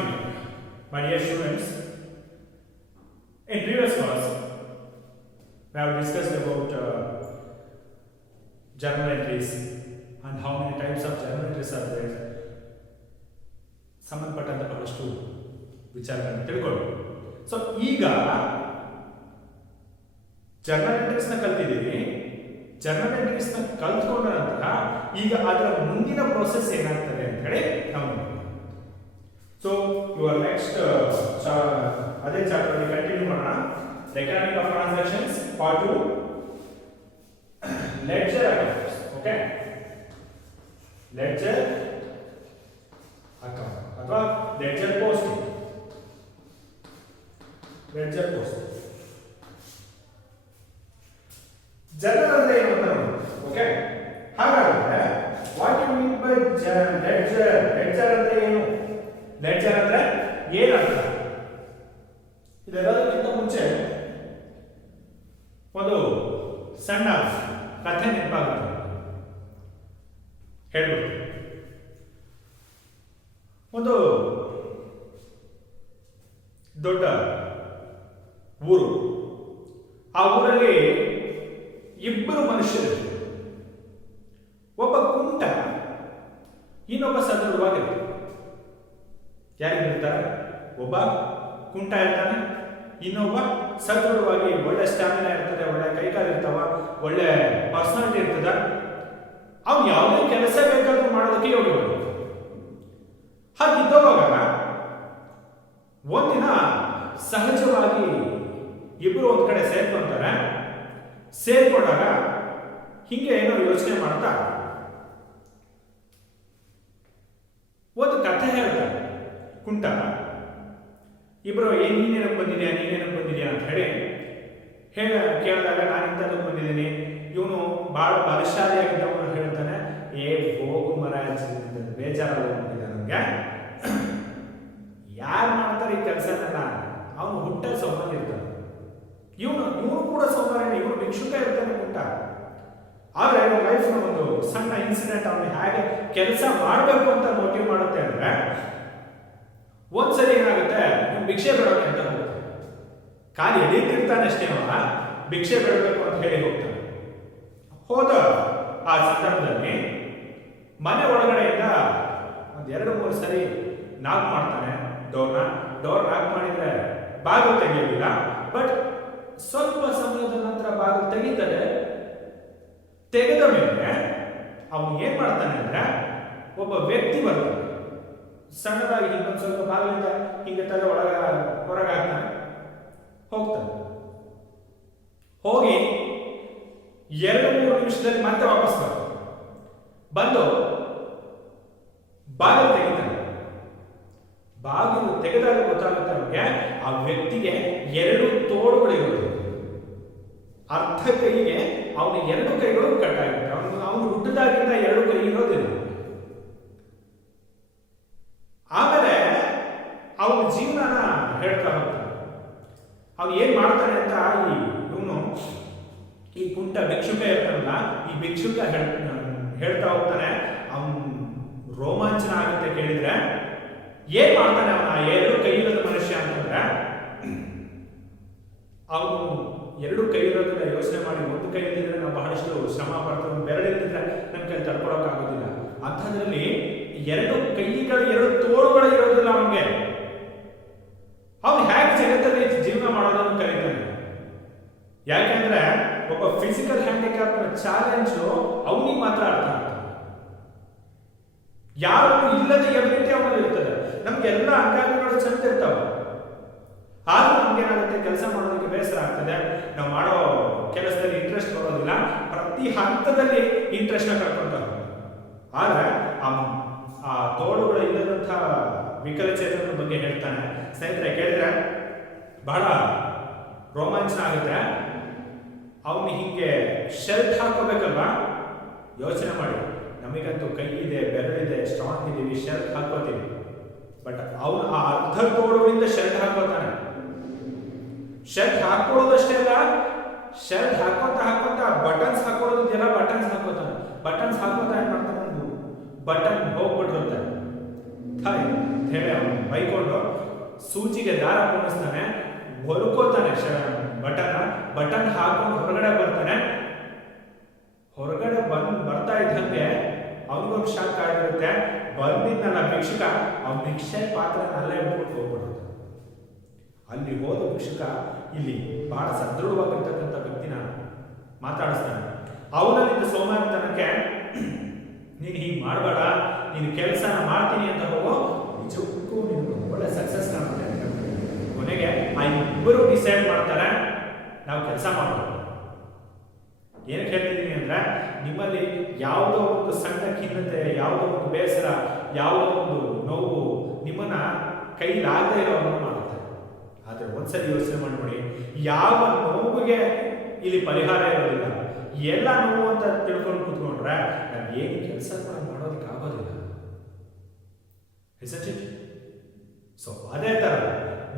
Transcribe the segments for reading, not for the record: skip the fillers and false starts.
evening, my dear students. In previous class, we have discussed about journal entries and how many types of journal entries are there. ಸಂಬಂಧಪಟ್ಟಂತ ಬಹಳಷ್ಟು ವಿಚಾರಗಳನ್ನು ತಿಳ್ಕೊಳ್ಳಿ. So ಈಗ journal entries ನ ಕಲ್ತಿದ್ದೀವಿ. Journal entries ನ ಕಲ್ತ್ಕೊಂಡ ನಂತರ ಈಗ ಅದರ ಮುಂದಿನ ಪ್ರೋಸೆಸ್ ಏನಾಗ್ತದೆ ಅಂತ ಹೇಳಿ ನಾವು ಸೊ ಯುವರ್ ನೆಕ್ಸ್ಟ್ ಅದೇ ಚಾಪ್ಟರ್ ಕಂಟಿನ್ಯೂ ಮಾಡೋಣ. Recording of transactions part 2 ledger accounts. Okay, ledger account ಅಥವಾ ledger posting. Ledger posting journal ಅಂದ್ರೆ ಏನು ಅಂತ ನೋಡಿ. ಓಕೆ, ಹಾಗಾದ್ರೆ what you mean by ledger? Ledger ಅಂದ್ರೆ ಏನು? ಲೆಡ್ಜರ್ ಅಂದ್ರೆ ಏನರ್ಥ? ಇದೆಲ್ಲದಕ್ಕಿಂತ ಮುಂಚೆ ಒಂದು ಸಣ್ಣ ಕಥೆ ನೆನಪಾಗುತ್ತೆ, ಹೇಳ್ಬಿಡ್ತೀನಿ. ಒಂದು ದೊಡ್ಡ ಊರು. ಆ ಊರಲ್ಲಿ ಇಬ್ಬರು ಮನುಷ್ಯರು, ಒಬ್ಬ ಕುಂಟ, ಇನ್ನೊಬ್ಬ ಸದೃಢವಾಗಿರ್ತಾರೆ. ಯಾರಿಗಿರ್ತಾರೆ? ಒಬ್ಬ ಕುಂಟ ಇರ್ತಾನೆ, ಇನ್ನೊಬ್ಬ ಸದೃಢವಾಗಿ ಒಳ್ಳೆ ಸ್ಟಾಮಿನಾ ಇರ್ತದೆ, ಒಳ್ಳೆ ಕೈಕಾಲು ಇರ್ತಾವ, ಒಳ್ಳೆ ಪರ್ಸನಾಲಿಟಿ ಇರ್ತದ. ಅವ್ನು ಯಾವುದೇ ಕೆಲಸ ಬೇಕಾದ್ರೂ ಮಾಡೋದಕ್ಕೆ ಯೋಗ್ಯ. ಹಾಗಿದ್ದವಾಗ ಒಂದಿನ ಸಹಜವಾಗಿ ಇಬ್ಬರು ಒಂದ್ ಕಡೆ ಸೇರ್ಕೊಂತಾರೆ. ಸೇರ್ಕೊಂಡಾಗ ಹಿಂಗೆ ಏನೋ ಯೋಚನೆ ಮಾಡ್ತಾ ಒಂದು ಕಥೆ ಹೇಳ್ತಾರೆ. ಕುಂಟ ಇಬ್ರು ನೀನೇನಕ್ಕೆ ಬಂದಿದ್ಯಾ ನೀನೇನಕ್ಕೆ ಬಂದಿದ್ಯಾ ಅಂತ ಹೇಳಿ ಕೇಳಿದಾಗ ನಾನು ಇಂಥದಕ್ಕೆ ಬಂದಿದ್ದೀನಿ. ಇವನು ಬಹಳ ಬಲಶಾಲಿಯಾಗಿದ್ದವನು ಹೇಳ್ತಾನೆ, ಹೋಗು ಮರಾಜ್, ಬೇಜಾರಾಗ ಬಂದಿದ್ದ ನಮ್ಗೆ. ಯಾರು ಮಾಡ್ತಾರೆ ಈ ಕೆಲಸನೆಲ್ಲ? ಅವನು ಹುಟ್ಟ ಸೌಕರ್ಯ ಇರ್ತಾನೆ, ಇವನು ಕೂಡ ಸೌಕರ್ಯ, ಇವನು ಭಿಕ್ಷುಕ ಇರ್ತಾನೆ ಕುಂಟ. ಆದ್ರೆ ಅವನ ಲೈಫ್ನ ಒಂದು ಸಣ್ಣ ಇನ್ಸಿಡೆಂಟ್ ಅವನು ಹೇಗೆ ಕೆಲಸ ಮಾಡಬೇಕು ಅಂತ ಮೋಟಿವ್ ಮಾಡುತ್ತೆ ಅಂದ್ರೆ, ಒಂದ್ಸರಿ ಏನಾಗುತ್ತೆ, ಭಿಕ್ಷೆ ಬೇಡೋಕೆ ಅಂತ ಹೋಗುತ್ತೆ. ಖಾಲಿ ಎಳೀತಿರ್ತಾನೆ ಅಷ್ಟೇ, ಅವ ಭಿಕ್ಷೆ ಬೇಡಬೇಕು ಅಂತ ಹೇಳಿ ಹೋಗ್ತಾನೆ. ಹೋದ ಆ ಸಂದರ್ಭದಲ್ಲಿ ಮನೆ ಒಳಗಡೆಯಿಂದ ಒಂದ್ 2-3 ಸರಿ ನಾಕ್ ಮಾಡ್ತಾನೆ ಡೋರ್ ನಾಕ್ ಮಾಡಿದ್ರೆ ಬಾಗಿಲು ತೆಗೆಯೋದಿಲ್ಲ. ಬಟ್ ಸ್ವಲ್ಪ ಸಮಯದ ನಂತರ ಬಾಗಿಲು ತೆಗೀತದೆ. ತೆಗೆದ ಮೇಲೆ ಅವನು ಏನ್ ಮಾಡ್ತಾನೆ ಅಂದ್ರೆ, ಒಬ್ಬ ವ್ಯಕ್ತಿ ಬರ್ತಾನೆ, ಸಣ್ಣದಾಗಿ ಹಿಂಗೊಂದು ಸ್ವಲ್ಪ ಬಾಗಿಲಿಂದ ಹಿಂಗೆ ತಲೆ ಹೊರಗೆ ಹಾಕ್ತಾನೆ, ಹೋಗ್ತಾನೆ. ಹೋಗಿ 2-3 ನಿಮಿಷದಲ್ಲಿ ಮತ್ತೆ ವಾಪಸ್ ಬಂದು ಬಾಗಿಲು ತೆಗಿತಾನೆ. ಬಾಗಿಲು ತೆಗೆದಾಗ ಗೊತ್ತಾಗುತ್ತೆ ಅವನಿಗೆ, ಆ ವ್ಯಕ್ತಿಗೆ 2 ತೋಳುಗಳಿರೋದು. ಅರ್ಧ ಕೈಗೆ ಅವನ 2 ಕೈಗಳು ಕಟ್ಟಾಗುತ್ತೆ. ಅವನು ಹುಟ್ಟಿದಾಗಿಂದ 2 ಕೈ ಇರೋದಿಲ್ಲ. ಆಮೇಲೆ ಅವನ ಜೀವನನ ಹೇಳ್ತಾ ಹೋಗ್ತಾನೆ. ಅವನು ಏನ್ ಮಾಡ್ತಾನೆ ಅಂತ ಇವನು ಈ ಕುಂಟ ಭಿಕ್ಷುಕ ಇರ್ತಾನಲ್ಲ, ಈ ಭಿಕ್ಷುಕ ಹೇಳ್ತಾ ಹೋಗ್ತಾನೆ. ಅವನು ರೋಮಾಂಚನ ಆಗುತ್ತೆ ಕೇಳಿದ್ರೆ. ಏನ್ ಮಾಡ್ತಾನೆ ಅವನ 2 ಕೈ ಇರೋದ ಮನುಷ್ಯ ಅಂತಂದ್ರೆ, ಅವನು 2 ಕೈ ಇರೋದನ್ನ ಯೋಚನೆ ಮಾಡಿ, ಒಂದು ಕೈ ಇದ್ದಿದ್ರೆ ನಾವು ಬಹಳಷ್ಟು ಶ್ರಮ ಪಡ್ತೀವಿ, ಬೆರಳಿದ್ರೆ ನಮ್ ಕೈ ತಡ್ಕೊಳಕ್ ಆಗೋದಿಲ್ಲ. ಅಂಥದ್ರಲ್ಲಿ 2 ಕೈಗಳು 2 ತೋಳುಗಳು ಇರೋದಿಲ್ಲ ಅವನಿಗೆ. ಅವನು ಹೇಗೆ ಜಗತ್ತಲ್ಲಿ ಜೀವನ ಮಾಡೋದನ್ನು ಕರೀತಾನೆ. ಯಾಕೆಂದ್ರೆ ಒಬ್ಬ ಫಿಸಿಕಲ್ ಹ್ಯಾಂಡಿಕ್ಯಾಪ್ ಚಾಲೆಂಜ್ ಅವನಿಗೆ ಮಾತ್ರ ಅರ್ಥ ಆಗ್ತದೆ. ಯಾರು ಇಲ್ಲದ ಎಬಿಲಿಟಿ ಅವನಲ್ಲಿ ಇರ್ತದೆ. ನಮ್ಗೆಲ್ಲ ಅಂಗಾಂಗಗಳು ಚಂದ ಇರ್ತಾವ, ಆದ್ರೂ ನಮ್ಗೇನಾಗುತ್ತೆ, ಕೆಲಸ ಮಾಡೋದಕ್ಕೆ ಬೇಸರ ಆಗ್ತದೆ, ನಾವು ಮಾಡೋ ಕೆಲಸದಲ್ಲಿ ಇಂಟ್ರೆಸ್ಟ್ ಬರೋದಿಲ್ಲ, ಪ್ರತಿ ಹಂತದಲ್ಲಿ ಇಂಟ್ರೆಸ್ಟ್ ನ ಕಳ್ಕೊಂತಾರೆ. ಆದ್ರೆ ಆ ತೋಳುಗಳು ಇಲ್ಲದಂತ ವಿಕಲಚೇತನ ಬಗ್ಗೆ ಹೇಳ್ತಾನೆ. ಸ್ನೇಹಿತರೆ ಕೇಳಿದ್ರೆ ಬಹಳ ರೋಮಾಂಚನ ಆಗುತ್ತೆ. ಅವನು ಹಿಂಗೆ ಶೆಲ್ಟ್ ಹಾಕೋಬೇಕಲ್ವಾ? ಯೋಚನೆ ಮಾಡಿ, ನಮಗಂತೂ ಕೈ ಇದೆ, ಬೆರಳಿದೆ, ಸ್ಟ್ರಾಂಗ್ ಇದೀವಿ, ಶೆಲ್ಟ್ ಹಾಕೋತೀವಿ. ಬಟ್ ಅವನು ಆ ಅರ್ಧ ತೋಳುಗಳಿಂದ ಶೆಲ್ಟ್ ಹಾಕೋತಾನೆ. ಶರ್ಟ್ ಹಾಕೊಳ್ಳೋದಷ್ಟೇ ಅಲ್ಲ, ಶರ್ಟ್ ಹಾಕೋತಾ ಬಟನ್ಸ್ ಹಾಕೊಳ್ಳೋದಿದೆಯಲ್ಲ, ಬಟನ್ಸ್ ಹಾಕೋತಾನೆ. ಬಟನ್ಸ್ ಹಾಕೋತಾ ಏನ್ ಮಾಡ್ತಾನೆ, ಒಂದು ಬಟನ್ ಹೋಗ್ಬಿಟ್ಟಿರುತ್ತೆ, ಥಾಯ್ ಅಂತ ಹೇಳಿ ಅವನು ಬೈಕೊಂಡು ಸೂಜಿಗೆ ದಾರ ಪೋಣಿಸ್ತಾನೆ, ಹೊರ್ಕೋತಾನೆ ಬಟನ್ ಹಾಕೊಂಡು ಹೊರಗಡೆ ಬರ್ತಾನೆ. ಹೊರಗಡೆ ಬರ್ತಾ ಇದ್ದಂಗೆ ಅವನಿಗೊಂದು ಶಾಕ್ ಆಗಿರುತ್ತೆ. ಬಂದಿದ್ನಲ್ಲ ಭಿಕ್ಷುಕ, ಆ ಭಿಕ್ಷೆ ಪಾತ್ರ ಅಲ್ಲೇ ಬಿಟ್ಬಿಟ್ಟು ಹೋಗ್ಬಿಡುತ್ತೆ. ಅಲ್ಲಿ ಹೋದ ಭಿಕ್ಷುಕ ಇಲ್ಲಿ ಬಹಳ ಸದೃಢವಾಗಿರ್ತಕ್ಕಂಥ ವ್ಯಕ್ತಿನ ಮಾತಾಡಿಸ್ತಾನೆ. ಅವನಲ್ಲಿ ಸೋಮಾರಿತನಕ್ಕೆ ನೀನು ಹೀಗೆ ಮಾಡಬೇಡ, ನೀನು ಕೆಲಸನ ಮಾಡ್ತೀನಿ ಅಂತ ಹೋಗೋ, ನಿಜಕ್ಕೂ ನಿನಗೆ ಒಳ್ಳೆ ಸಕ್ಸಸ್ ಕಾಣುತ್ತೆ ಅಂತ. ಕೊನೆಗೆ ಆ ಇಬ್ಬರು ಡಿಸೈಡ್ ಮಾಡ್ತಾರೆ, ನಾವು ಕೆಲಸ ಮಾಡ್ಬೋದು. ಏನಕ್ಕೆ ಹೇಳ್ತಿದ್ದೀನಿ ಅಂದ್ರೆ, ನಿಮ್ಮಲ್ಲಿ ಯಾವುದೋ ಒಂದು ಸಣ್ಣ ಖಿನ್ನತೆ, ಯಾವುದೋ ಒಂದು ಬೇಸರ, ಯಾವುದೋ ಒಂದು ನೋವು ನಿಮ್ಮನ್ನ ಕೈಲಾಗದೇ ಇರೋವನ್ನು ಮಾಡುತ್ತೆ. ಆದರೆ ಒಂದ್ಸರಿ ಯೋಚನೆ ಮಾಡ್ಬಿಡಿ, ಯಾವ ನೋವಿಗೆ ಇಲ್ಲಿ ಪರಿಹಾರ ಇರೋದಿಲ್ಲ. ಎಲ್ಲ ನೋವು ಅಂತ ತಿಳ್ಕೊಂಡು ಕೂತ್ಕೊಂಡ್ರೆ ನಾವು ಏನು ಕೆಲಸ ಕೂಡ ಮಾಡೋದಕ್ಕೆ ಆಗೋದಿಲ್ಲ. ಸೊ ಅದೇ ತರ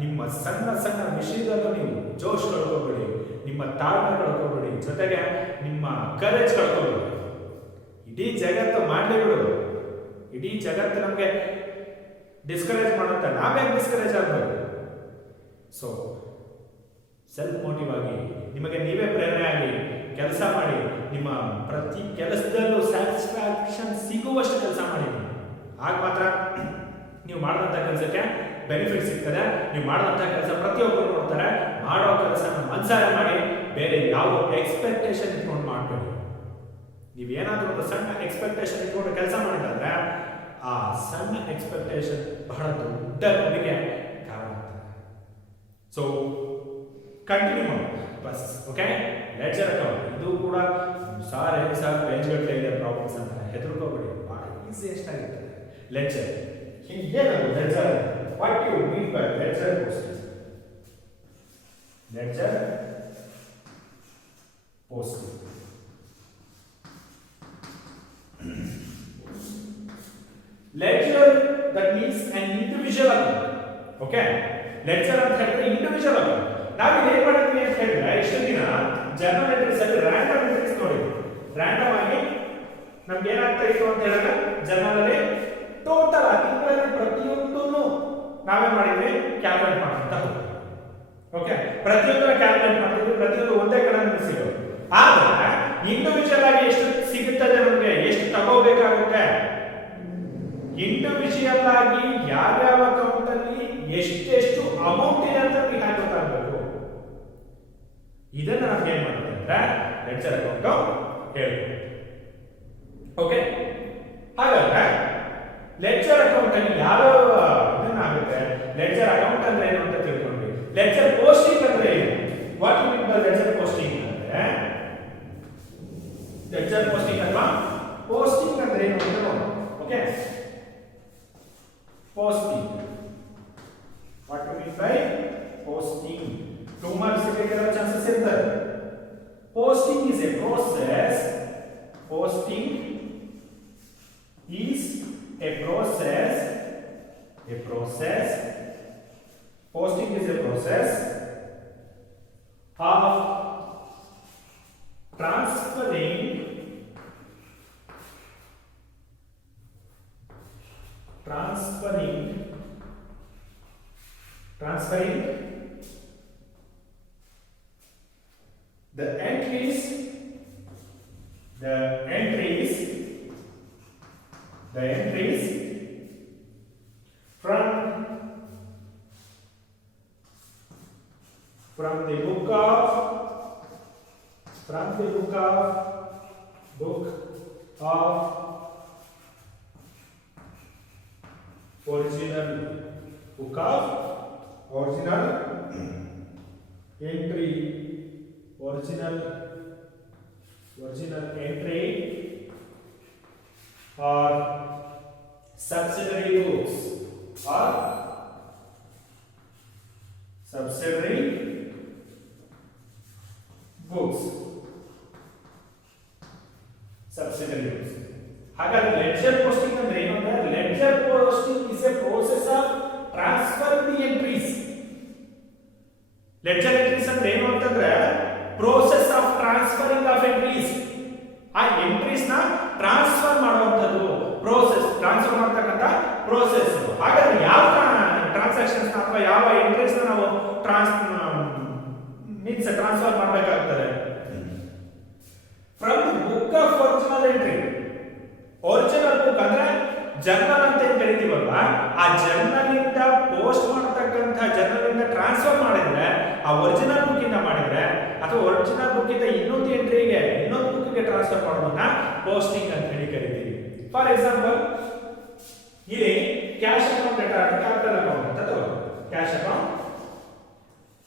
ನಿಮ್ಮ ಸಣ್ಣ ಸಣ್ಣ ವಿಷಯದಲ್ಲೂ ನೀವು ಜೋಶ್ ಕಳ್ಕೋಬೇಡಿ, ನಿಮ್ಮ ತಾಳ್ಮೆ ಕಳ್ಕೋಬೇಡಿ, ಜೊತೆಗೆ ನಿಮ್ಮ ಕರೇಜ್ ಕಳ್ಕೋಬೇಡಿ. ಇಡೀ ಜಗತ್ತು ಮಾಡಲಿ ಬಿಡು, ಇಡೀ ಜಗತ್ತು ನಮಗೆ ಡಿಸ್ಕರೇಜ್ ಮಾಡುತ್ತೆ, ನಾವೇ ಡಿಸ್ಕರೇಜ್ ಆಗಬೇಕು. ಸೊ ಸೆಲ್ಫ್ ಮೋಟಿವ್ ಆಗಿ, ನಿಮಗೆ ನೀವೇ ಪ್ರೇರಣೆ ಆಗಿ ಕೆಲಸ ಮಾಡಿ. ನಿಮ್ಮ ಪ್ರತಿ ಕೆಲಸದಲ್ಲೂ ಸ್ಯಾಟಿಸ್ಫ್ಯಾಕ್ಷನ್ ಸಿಗುವಷ್ಟು ಕೆಲಸ ಮಾಡಿ. ಆಗ ಮಾತ್ರ ನೀವು ಮಾಡಿದಂಥ ಕೆಲಸಕ್ಕೆ ಬೆನಿಫಿಟ್ ಸಿಗ್ತದೆ. ನೀವು ಮಾಡಿದಂಥ ಕೆಲಸ ಪ್ರತಿಯೊಬ್ಬರು ನೋಡ್ತಾರೆ. ಮಾಡೋ ಕೆಲಸ ಮನಸಾರೆ ಮಾಡಿ, ಬೇರೆ ಯಾವ ಎಕ್ಸ್ಪೆಕ್ಟೇಷನ್ ಇಟ್ಕೊಂಡು ಮಾಡಬೇಡಿ. ನೀವೇನಾದ್ರೂ ಒಂದು ಸಣ್ಣ ಎಕ್ಸ್ಪೆಕ್ಟೇಷನ್ ಇಟ್ಕೊಂಡು ಕೆಲಸ ಮಾಡಿದ್ರೆ ಆ ಸಣ್ಣ ಎಕ್ಸ್ಪೆಕ್ಟೇಷನ್ ಬಹಳ ದೊಡ್ಡ ನೋವಿಗೆ ಕಾರಣ ಆಗ್ತದೆ. ಸೊ ಕಂಟಿನ್ಯೂ ಮಾಡಿ ಬಸ್. ಓಕೆ, ಲೆಡ್ಜರ್ ಅಕೌಂಟ್ ಇದು ಕೂಡ ಸರ್ ಪೇಜ್ಗಟ್ಟಲೆ ಇದೆ ಪ್ರಾಬ್ಲಮ್ಸ್ ಅಂತ ಹೆದರ್ಕೋಬೇಡಿ, ಬಹಳ ಈಸಿ ಎಷ್ಟಾಗಿರ್ತದೆ. ಲೆಡ್ಜರ್ ಏನದು ledger? What you mean by ledger posting? Ledger posting ledger, that means an individual account. Okay, ledger ಅಂತ ಹೇಳಿದ್ರೆ ಇಂಡಿವಿಜುವಲ್ account. ನಾವು ಏನು ಮಾಡ್ತೀವಿ ಅಂತ ಹೇಳಿದ್ರೆ, ಇಷ್ಟು ದಿನ ಜರ್ನಲ್ ಎಂಟ್ರೀಸ್ ಅಲ್ಲಿ ರ್ಯಾಂಡಮ್ ಎಂಟ್ರೀಸ್ ನೋಡಿದ್ವಿ. ರ್ಯಾಂಡಮ್ ಆಗಿ ನಮ್ಗೆ ಏನಾಗ್ತಾ ಇತ್ತು ಅಂತ ಹೇಳಿದ್ರೆ, ಜರ್ನಲ್ ಅಲ್ಲಿ ಟೋಟಲ್ ತಿಂಗಳಲ್ಲಿ ಪ್ರತಿಯೊಂದನ್ನು ನಾವೇ ಮಾಡಿದ್ವಿ ಕ್ಯಾಲ್ಕುಲೇಟ್ ಮಾಡ್ತಾ ಹೋಗ್ತೀವಿ. ಓಕೆ, ಪ್ರತಿಯೊಂದನ್ನ ಕ್ಯಾಲ್ಕುಲೇಟ್ ಮಾಡ್ತಿದ್ವಿ, ಪ್ರತಿಯೊಂದು ಒಂದೇ ಕಡೆ ಸಿಗೋದು. ಆದ್ರೆ ಇಂಡಿವಿಜುವಲ್ ಆಗಿ ಎಷ್ಟು ಸಿಗುತ್ತದೆ ನಮಗೆ, ಎಷ್ಟು ತಗೋಬೇಕಾಗುತ್ತೆ, ಇಂಡಿವಿಜುವಲ್ ಆಗಿ ಯಾವ್ಯಾವ ಅಕೌಂಟ್ ಅಲ್ಲಿ ಎಷ್ಟೆಷ್ಟು ಅಮೌಂಟ್ ಇದೆ ಅಂತ ನಮಗೆ ಗೊತ್ತಾಗಬೇಕು. ಇದನ್ನ ನಾವು ಏನ್ ಮಾಡ್ತೀವಿ ಅಂದ್ರೆ ಲೆಡ್ಜರ್ ಅಕೌಂಟ್ ಹೇಳ್ತೀವಿ. ಓಕೆ, ಹಾಗಾದ್ರೆ ಲೆಡ್ಜರ್ ಅಕೌಂಟ್ ಅಲ್ಲಿ ಯಾವ್ಯಾವ ಇದನ್ನಾಗುತ್ತೆ, ಲೆಡ್ಜರ್ ಅಕೌಂಟ್ ಅಂದ್ರೆ ಏನು ಅಂತ ತಿಳ್ಕೊಂಡ್ವಿ. ಲೆಡ್ಜರ್ ಪೋಸ್ಟಿಂಗ್ ಅಂದ್ರೆ ಏನು? What you mean by ledger posting ಅಂದ್ರೆ, ಲೆಡ್ಜರ್ ಪೋಸ್ಟಿಂಗ್ ಅಥವಾ ಪೋಸ್ಟಿಂಗ್ ಅಂದ್ರೆ ಏನು ಅಂತ ನೋಡೋಣ. Okay, posting. What do you mean by posting? 2 marks ಸಿಗಲಿಕ್ಕೆ ಚಾನ್ಸಸ್ ಇರ್ತದೆ. Posting is a process. Posting is a process. Posting is a process of transferring the entries from the book of original entry or subsidiary books or subsidiary books. ಹಾಗಾದ್ರೆ ledger posting ಅಂದ್ರೆ ಏನು ಅಂದ್ರೆ, ledger posting is A process of transfer the entries. Ledger entries ಅಂದ್ರೆ ಏನು ಅಂತಂದ್ರೆ, process of transferring of entries. ಆ entries ನ transfer ಮಾಡುವಂತದ್ದು ಪ್ರೋಸೆಸ್, ಟ್ರಾನ್ಸ್ಫರ್ ಮಾಡ್ತಕ್ಕಂಥ ಪ್ರೋಸೆಸ್. ಟ್ರಾನ್ಸ್ಫರ್ ಮಾಡಬೇಕಾಗ್ತದೆ from book of original entry. Original book ಅಂದ್ರೆ ಜರ್ನಲ್ ಅಂತ ಏನ್ ಕರಿತೀವಲ್ಲ, ಆ ಜರ್ನಲ್ ಇಂದ ಪೋಸ್ಟ್ ಮಾಡತಕ್ಕಂತ ಜರ್ನಲ್ ಇಂದ ಟ್ರಾನ್ಸ್ಫರ್ ಮಾಡಿದ್ರೆ, ಆ ಒರಿಜಿನಲ್ ಬುಕ್ ಇಂದ ಮಾಡಿದ್ರೆ, ಅಥವಾ ಒರಿಜಿನಲ್ ಬುಕ್ ಇಂದ ಇನ್ನೊಂದು ಎಂಟ್ರಿಗೆ ಇನ್ನೊಂದು ಬುಕ್ ಗೆ ಟ್ರಾನ್ಸ್ಫರ್ ಮಾಡೋದನ್ನ ಪೋಸ್ಟಿಂಗ್ ಅಂತ ಹೇಳಿ ಕರಿತೀವಿ. ಫಾರ್ ಎಕ್ಸಾಂಪಲ್, ಇಲ್ಲಿ cash account debtor capital account ಅಂತ ತಗೊಳ್ಳಿ. Cash account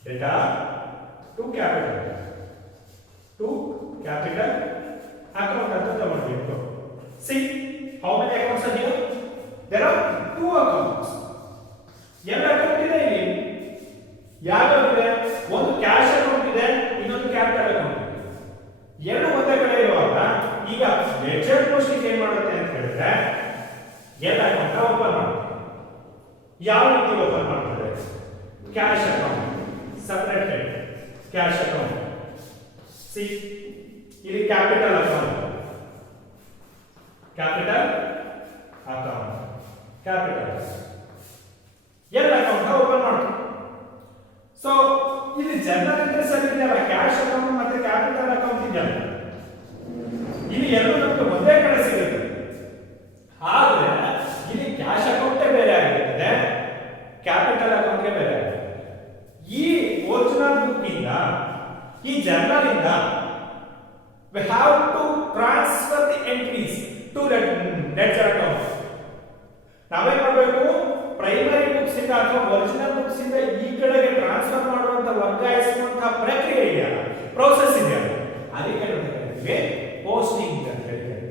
debtor to capital account ಅಂತ ತಗೊಳ್ಬೇಕು. See how many accounts are here? There are two accounts. ಎರಡು ಅಕೌಂಟ್ ಇದೆ ಇಲ್ಲಿ. ಯಾವ್ಯಾವ ಇದೆ? ಒಂದು ಕ್ಯಾಶ್ ಅಕೌಂಟ್ ಇದೆ, ಇನ್ನೊಂದು ಕ್ಯಾಪಿಟಲ್ ಅಕೌಂಟ್ ಇದೆ. ಎರಡು ಒಂದೇ ಕಡೆ ಇರುವಾಗ ಈಗ ಲೆಡ್ಜರ್ ಪೋಸ್ಟಿಂಗ್ ಏನ್ ಮಾಡುತ್ತೆ ಅಂತ ಹೇಳಿದ್ರೆ, ಎರಡು ಅಕೌಂಟ್ ಓಪನ್ ಮಾಡುತ್ತೆ. ಯಾವ ರೀತಿ ಓಪನ್ ಮಾಡ್ತದೆ? Cash account separated cash account. C ಇಲ್ಲಿ ಕ್ಯಾಪಿಟಲ್ ಅಕೌಂಟ್ ಎಲ್ಲ ಅಕೌಂಟ್ ಓಪನ್ ಮಾಡ್ತೀವಿ. ಸೊ ಇಲ್ಲಿ ಜನರಲ್ ಎಂಟ್ರೀಸ್ ಅಲ್ಲಿ ಇದೆಯಲ್ಲ, ಕ್ಯಾಶ್ ಅಕೌಂಟ್ ಮತ್ತೆ ಕ್ಯಾಪಿಟಲ್ ಅಕೌಂಟ್ ಇದೆಯಲ್ಲ, ಇಲ್ಲಿ ಎರಡು ನಮಗೆ ಒಂದೇ ಕಡೆ ಸಿಗುತ್ತೆ. ಆದ್ರೆ ಇಲ್ಲಿ ಕ್ಯಾಶ್ ಅಕೌಂಟೇ ಬೇರೆ ಆಗಿರ್ತದೆ, ಕ್ಯಾಪಿಟಲ್ ಅಕೌಂಟ್ಗೆ ಬೇರೆ ಆಗಿರುತ್ತೆ. ಈ ಒರಿಜಿನಲ್ ಬುಕ್ ಇಂದ, ಈ ಜರ್ನಲ್ ಇಂದ we have to transfer the entries to ledger account. ನಾವೇನ್ ಮಾಡಬೇಕು? ಪ್ರೈಮರಿ ಬುಕ್ಸ್ ಇಂದ ಅಥವಾ ಒರಿಜಿನಲ್ ಬುಕ್ಸ್ ಇಂದ ಈ ಕಡೆಗೆ ಟ್ರಾನ್ಸ್ಫರ್ ಮಾಡುವಂತ ವರ್ಗಾಯಿಸುವಂತ ಪ್ರಕ್ರಿಯೆ ಇದೆಯಲ್ಲ, ಪ್ರೋಸೆಸ್ ಇದೆಯಲ್ಲ, ಅದಕ್ಕೆ ಕರೀತೀವಿ ಪೋಸ್ಟಿಂಗ್ ಅಂತ ಹೇಳ್ತೀವಿ.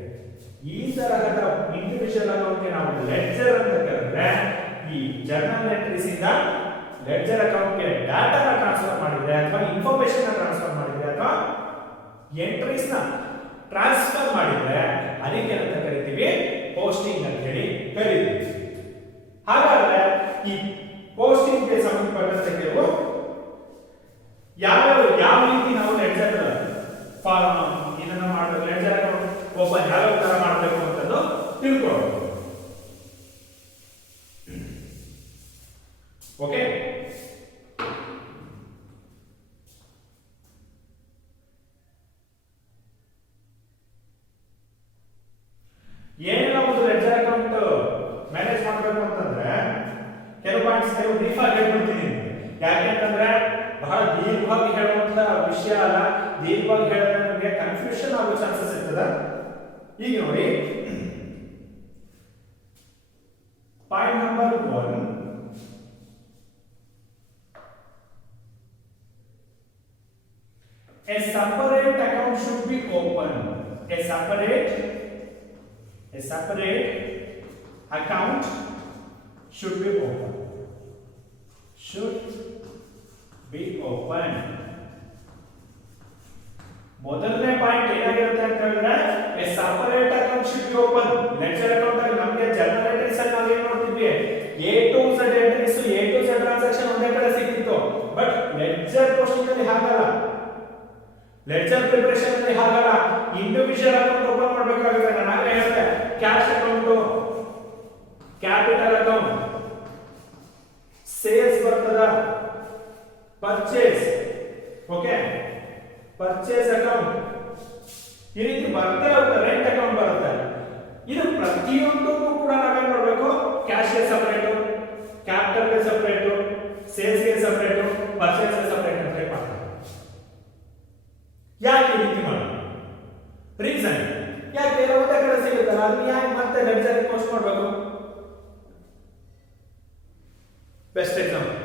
ಈ ತರಹದ ಇಂಡಿವಿಜುವಲ್ ಅಕೌಂಟ್ಗೆ ನಾವು ಲೆಡ್ಜರ್ ಅಂತ ಕರೆದ್ರೆ, ಈ ಜರ್ನಲ್ ಎಂಟ್ರೀಸ್ ಇಂದ ಲೆಡ್ಜರ್ ಅಕೌಂಟ್ಗೆ ಡಾಟಾನ ಟ್ರಾನ್ಸ್ಫರ್ ಮಾಡಿದ್ರೆ, ಅಥವಾ ಇನ್ಫಾರ್ಮೇಶನ್ ಟ್ರಾನ್ಸ್ಫರ್ ಮಾಡಿದ್ರೆ, ಅಥವಾ ಎಂಟ್ರೀಸ್ ನ ಟ್ರಾನ್ಸ್ಫರ್ ಮಾಡಿದ್ರೆ ಅದಕ್ಕೆ ಅಂತ ಕರಿತೀವಿ ಪೋಸ್ಟಿಂಗ್ ಅಂತ ಹೇಳಿ ಕರೀತೀವಿ. ಹಾಗಾದ್ರೆ ಈ ಪೋಸ್ಟಿಂಗ್ ಗೆ ಸಂಬಂಧಪಟ್ಟಂತೆ ಕೆಲವು ಯಾವ ರೀತಿ ನಾವು ಲೆಡ್ಜರ್ ಇದನ್ನ ಮಾಡಬೇಕು, ಲೆಡ್ಜರ್ ಓಪನ್ ಯಾವ ತರ ಮಾಡಬೇಕು ಅಂತದ್ದು ತಿಳ್ಕೊಳ್ಳೋದು. ಓಕೆ, ಏನೆಲ್ಲ ಒಂದು ಲೆಡ್ಜರ್ ಅಕೌಂಟ್ ಮ್ಯಾನೇಜ್ ಮಾಡಬೇಕು ಅಂತಂದ್ರೆ ಕೆಲವು ಪಾಯಿಂಟ್ಸ್ ಕೆಲವು ಬ್ರೀಫ್ ಆಗಿ ಹೇಳ್ಬಿಡ್ತೀನಿ. ಯಾಕೆಂತಂದ್ರೆ ಬಹಳ ದೀರ್ಘವಾಗಿ ಹೇಳುವಂತ ವಿಷಯ ಅಲ್ಲ, ದೀರ್ಘವಾಗಿ ಹೇಳಿದ್ರೆ ನಮಗೆ ಕನ್ಫ್ಯೂಷನ್ ಆಗೋ ಚಾನ್ಸಸ್ ಇರ್ತದೆ. ಈಗ ನೋಡಿ, point number 1, a separate account should be open. A separate account should be open. ಮೊದಲನೇ ಪಾಯಿಂಟ್ ಏನಾಗಿರುತ್ತೆ ಅಂತ ಹೇಳಿದ್ರೆ, A separate account should be open. Ledger account ಅಲ್ಲಿ ನಮಗೆ ಜರ್ನಲ್ ಎಂಟ್ರೀಸ್ ಅಲ್ಲಿ ನಾವು ಏನು ನೋಡ್ತಿದ್ವಿ, A to Z entries, A to Z transaction ಒಂದೇ ಕಡೆ ಸಿಕ್ಕಿತ್ತು. ಬಟ್ ಲೆಡ್ಜರ್ ಪೋಸ್ಟಿಂಗ್ ಅಲ್ಲಿ ಹಾಗಲ್ಲ, ಲೆಡ್ಜರ್ ಪ್ರಿಪರೇಷನ್ ಅಲ್ಲಿ ಹಾಗಲ್ಲ. ಇಂಡಿವಿಜುವಲ್ ಅಕೌಂಟ್ ಓಪನ್ ಮಾಡಬೇಕಾಗುತ್ತೆ. ನಾನು ಆಗಲೇ ಹೇಳಿದೆ, cash account, capital account, sales ಬರ್ತದ, ಪರ್ಚೇಸ್, ಓಕೆ, ಪರ್ಚೇಸ್ ಅಕೌಂಟ್, ಈ ರೀತಿ ಬರ್ತೇ ಹೋಗುತ್ತೆ. ರೆಂಟ್ ಅಕೌಂಟ್ ಬರುತ್ತೆ. ಇದು ಪ್ರತಿಯೊಂದಕ್ಕೂ ಕೂಡ ನಾವೇನ್ ಮಾಡಬೇಕು, ಕ್ಯಾಶ್ ಗೆ ಸಪರೇಟ್, ಕ್ಯಾಪಿಟಲ್ ಗೆ ಸಪರೇಟ್, ಸೇಲ್ಸ್ ಗೆ ಸಪರೇಟ್, ಪರ್ಚೇಸ್ ಗೆ ಸಪರೇಟ್ ಅಂತ ಹೇಳಿ ಮಾಡ್ತಾರೆ. ಯಾಕೆ ಈ ರೀತಿ ಮಾಡೋದು? ರೀಸನ್ ಯಾಕೆ? ಒಂದೇ ಕಡೆ ಸಿಗುತ್ತಲ್ಲ, ಅದನ್ನ ಯಾಕೆ ಮತ್ತೆ ಲೆಡ್ಜರ್ ಪೋಸ್ಟ್ ಮಾಡಬೇಕು? ಬೆಸ್ಟ್ ಎಕ್ಸಾಂಪಲ್,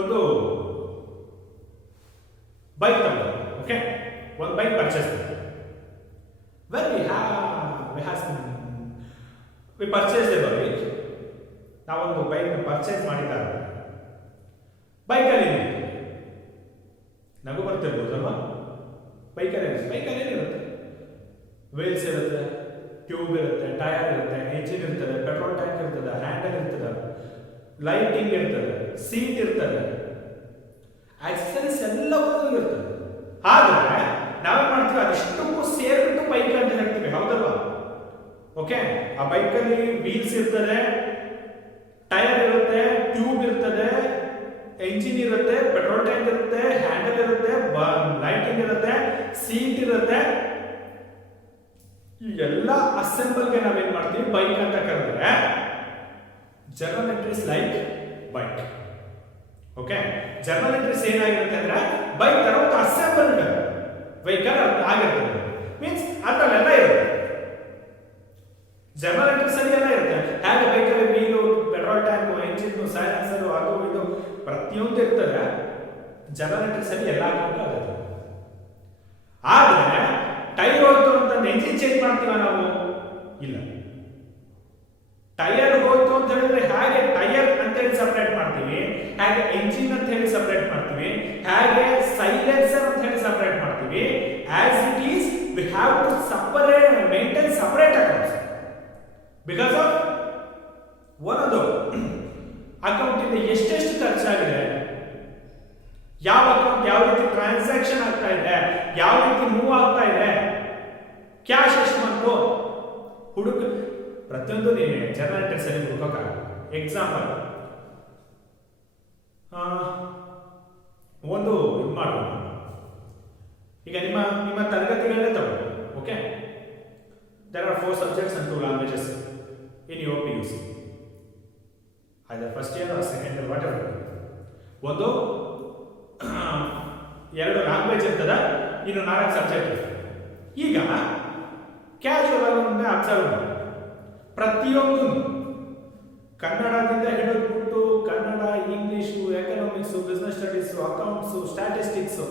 ಒಂದು ಬೈಕ್ ತಗೊಂಡು, ಓಕೆ, ಒಂದು ಬೈಕ್ ಪರ್ಚೇಸ್ ಮಾಡಿ. when we purchase the bike, ನಾವೊಂದು ಬೈಕ್ ಪರ್ಚೇಸ್ ಮಾಡಿದಾಗ ಬೈಕಲ್ಲಿ ನಗು ಬರ್ತಿರ್ಬೋದಲ್ವಾ? ಬೈಕಲ್ಲಿ ಏನಿರುತ್ತೆ? ವೀಲ್ಸ್ ಇರುತ್ತೆ, ಟ್ಯೂಬ್ ಇರುತ್ತೆ, ಟೈರ್ ಇರುತ್ತೆ, ಎಂಜಿನ್ ಇರ್ತದೆ, ಪೆಟ್ರೋಲ್ ಟ್ಯಾಂಕ್ ಇರ್ತದೆ, ಹ್ಯಾಂಡಲ್ ಇರ್ತದೆ, ಲೈಟಿಂಗ್ ಇರ್ತದೆ, ಸೀಟ್ ಇರ್ತದೆ, ಆಕ್ಸೆಸರೀಸ್ ಎಲ್ಲವೂ ಇರ್ತದೆ. ಆದ್ರೆ ನಾವೇನ್ ಮಾಡ್ತೀವಿ, ಅದಿಷ್ಟಕ್ಕೂ ಸೇರ್ಬಿಟ್ಟು ಬೈಕ್ ಅಂತ ಹೇಳ್ತೀವಿ, ಹೌದಲ್ವಾ? ಓಕೆ, ಆ ಬೈಕಲ್ಲಿ ವೀಲ್ಸ್ ಇರ್ತದೆ, ಟೈರ್ ಇರುತ್ತೆ, ಟ್ಯೂಬ್ ಇರ್ತದೆ, ಎಂಜಿನ್ ಇರುತ್ತೆ, ಪೆಟ್ರೋಲ್ ಟ್ಯಾಂಕ್ ಇರುತ್ತೆ, ಹ್ಯಾಂಡಲ್ ಇರುತ್ತೆ, ಲೈಟಿಂಗ್ ಇರುತ್ತೆ, ಸೀಟ್ ಇರುತ್ತೆ. ಈ ಎಲ್ಲ ಅಸೆಂಬಲ್ಗೆ ನಾವೇನ್ ಮಾಡ್ತೀವಿ ಬೈಕ್ ಅಂತ ಕರೆದ್ರೆ journal entries like bike. Okay, journal entries ಏನಾಗಿರುತ್ತೆ ಅಂದ್ರೆ ಬೈಕ್ ತರ ಒಂದು ಅಸೆಂಬಲ್ಡ್ ವೆಹಿಕಲ್ ಆಗಿರ್ತದೆ. ಮೀನ್ಸ್ ಅದರಲ್ಲೆಲ್ಲ ಇರುತ್ತೆ, ಜರ್ನಲ್ ಎಂಟ್ರೀಸ್ ಅಲ್ಲಿ ಎಲ್ಲ ಇರುತ್ತೆ. ಹೇಗೆ ಬೈಕಲ್ಲಿ wheel, petrol tank, engine, silencer, ಅದು ಇದು ಪ್ರತಿಯೊಂದು ಇರ್ತದೆ. ಜರ್ನಲ್ ಎಂಟ್ರೀಸ್ ಅಲ್ಲಿ ಎಲ್ಲ ಆಗುತ್ತೆ. ಆದ್ರೆ ಟೈರ್ ಹೋಯ್ತು ಅಂತ ಎಂಜಿನ್ ಚೇಂಜ್ ಮಾಡ್ತೀವ ನಾವು? ಇಲ್ಲ. ಟೈರ್ ಹೋಯ್ತು ಅಂತ ಹೇಳಿದ್ರೆ ಹೇಗೆ ಟೈರ್ ಅಂತ ಹೇಳಿ ಸಪರೇಟ್ ಮಾಡ್ತೀವಿ, ಹೇಗೆ ಎಂಜಿನ್ ಅಂತ ಹೇಳಿ ಸಪರೇಟ್ ಮಾಡ್ತೀವಿ, ಹೇಗೆ ಸೈಲೆನ್ಸರ್ ಅಂತ ಹೇಳಿ ಸಪರೇಟ್ ಮಾಡ್ತೀವಿ, as it is we have to separate maintain separate accounts because of ಒಂದೊಂದು ಅಕೌಂಟ್ ಇಂದ ಎಷ್ಟೆಷ್ಟು ಖರ್ಚಾಗಿದೆ, ಯಾವ ಅಕೌಂಟ್ ಯಾವ ರೀತಿ ಟ್ರಾನ್ಸಾಕ್ಷನ್ ಆಗ್ತಾ ಇದೆ, ಯಾವ ರೀತಿ ಮೂವ್ ಆಗ್ತಾ ಇದೆ, ಕ್ಯಾಶ್ ಎಷ್ಟು ಬಂತು, ಪ್ರತಿಯೊಂದು ನೀವು ಜರ್ನಲ್ ಎಂಟ್ರೀಸ್ ಅಲ್ಲಿ ಹುಡುಕೋಕ್ಕಾಗಲ್ಲ. ಎಕ್ಸಾಂಪಲ್ ಒಂದು ಇದು ಮಾಡೋಣ. ಈಗ ನಿಮ್ಮ ತರಗತಿಗಳನ್ನೇ ತಗೊಳ್ಳಿ. Okay, there are 4 subjects and 2 languages in your PUC, either first year or second year, whatever. ಒಂದು 2 ಲ್ಯಾಂಗ್ವೇಜ್ ಇರ್ತದೆ, ಇನ್ನು 4 ಸಬ್ಜೆಕ್ಟ್ ಇರ್ತದೆ. ಈಗ ಕ್ಯಾಶುವಲ್ ಆಗಿ ಒಂದು ಅಬ್ಸರ್ವ್ ಮಾಡಿ, ಪ್ರತಿಯೊಂದು ಕನ್ನಡದಿಂದ ಹಿಡಿದ್ಬಿಟ್ಟು Kannada, English, economics, business studies, accounts, statistics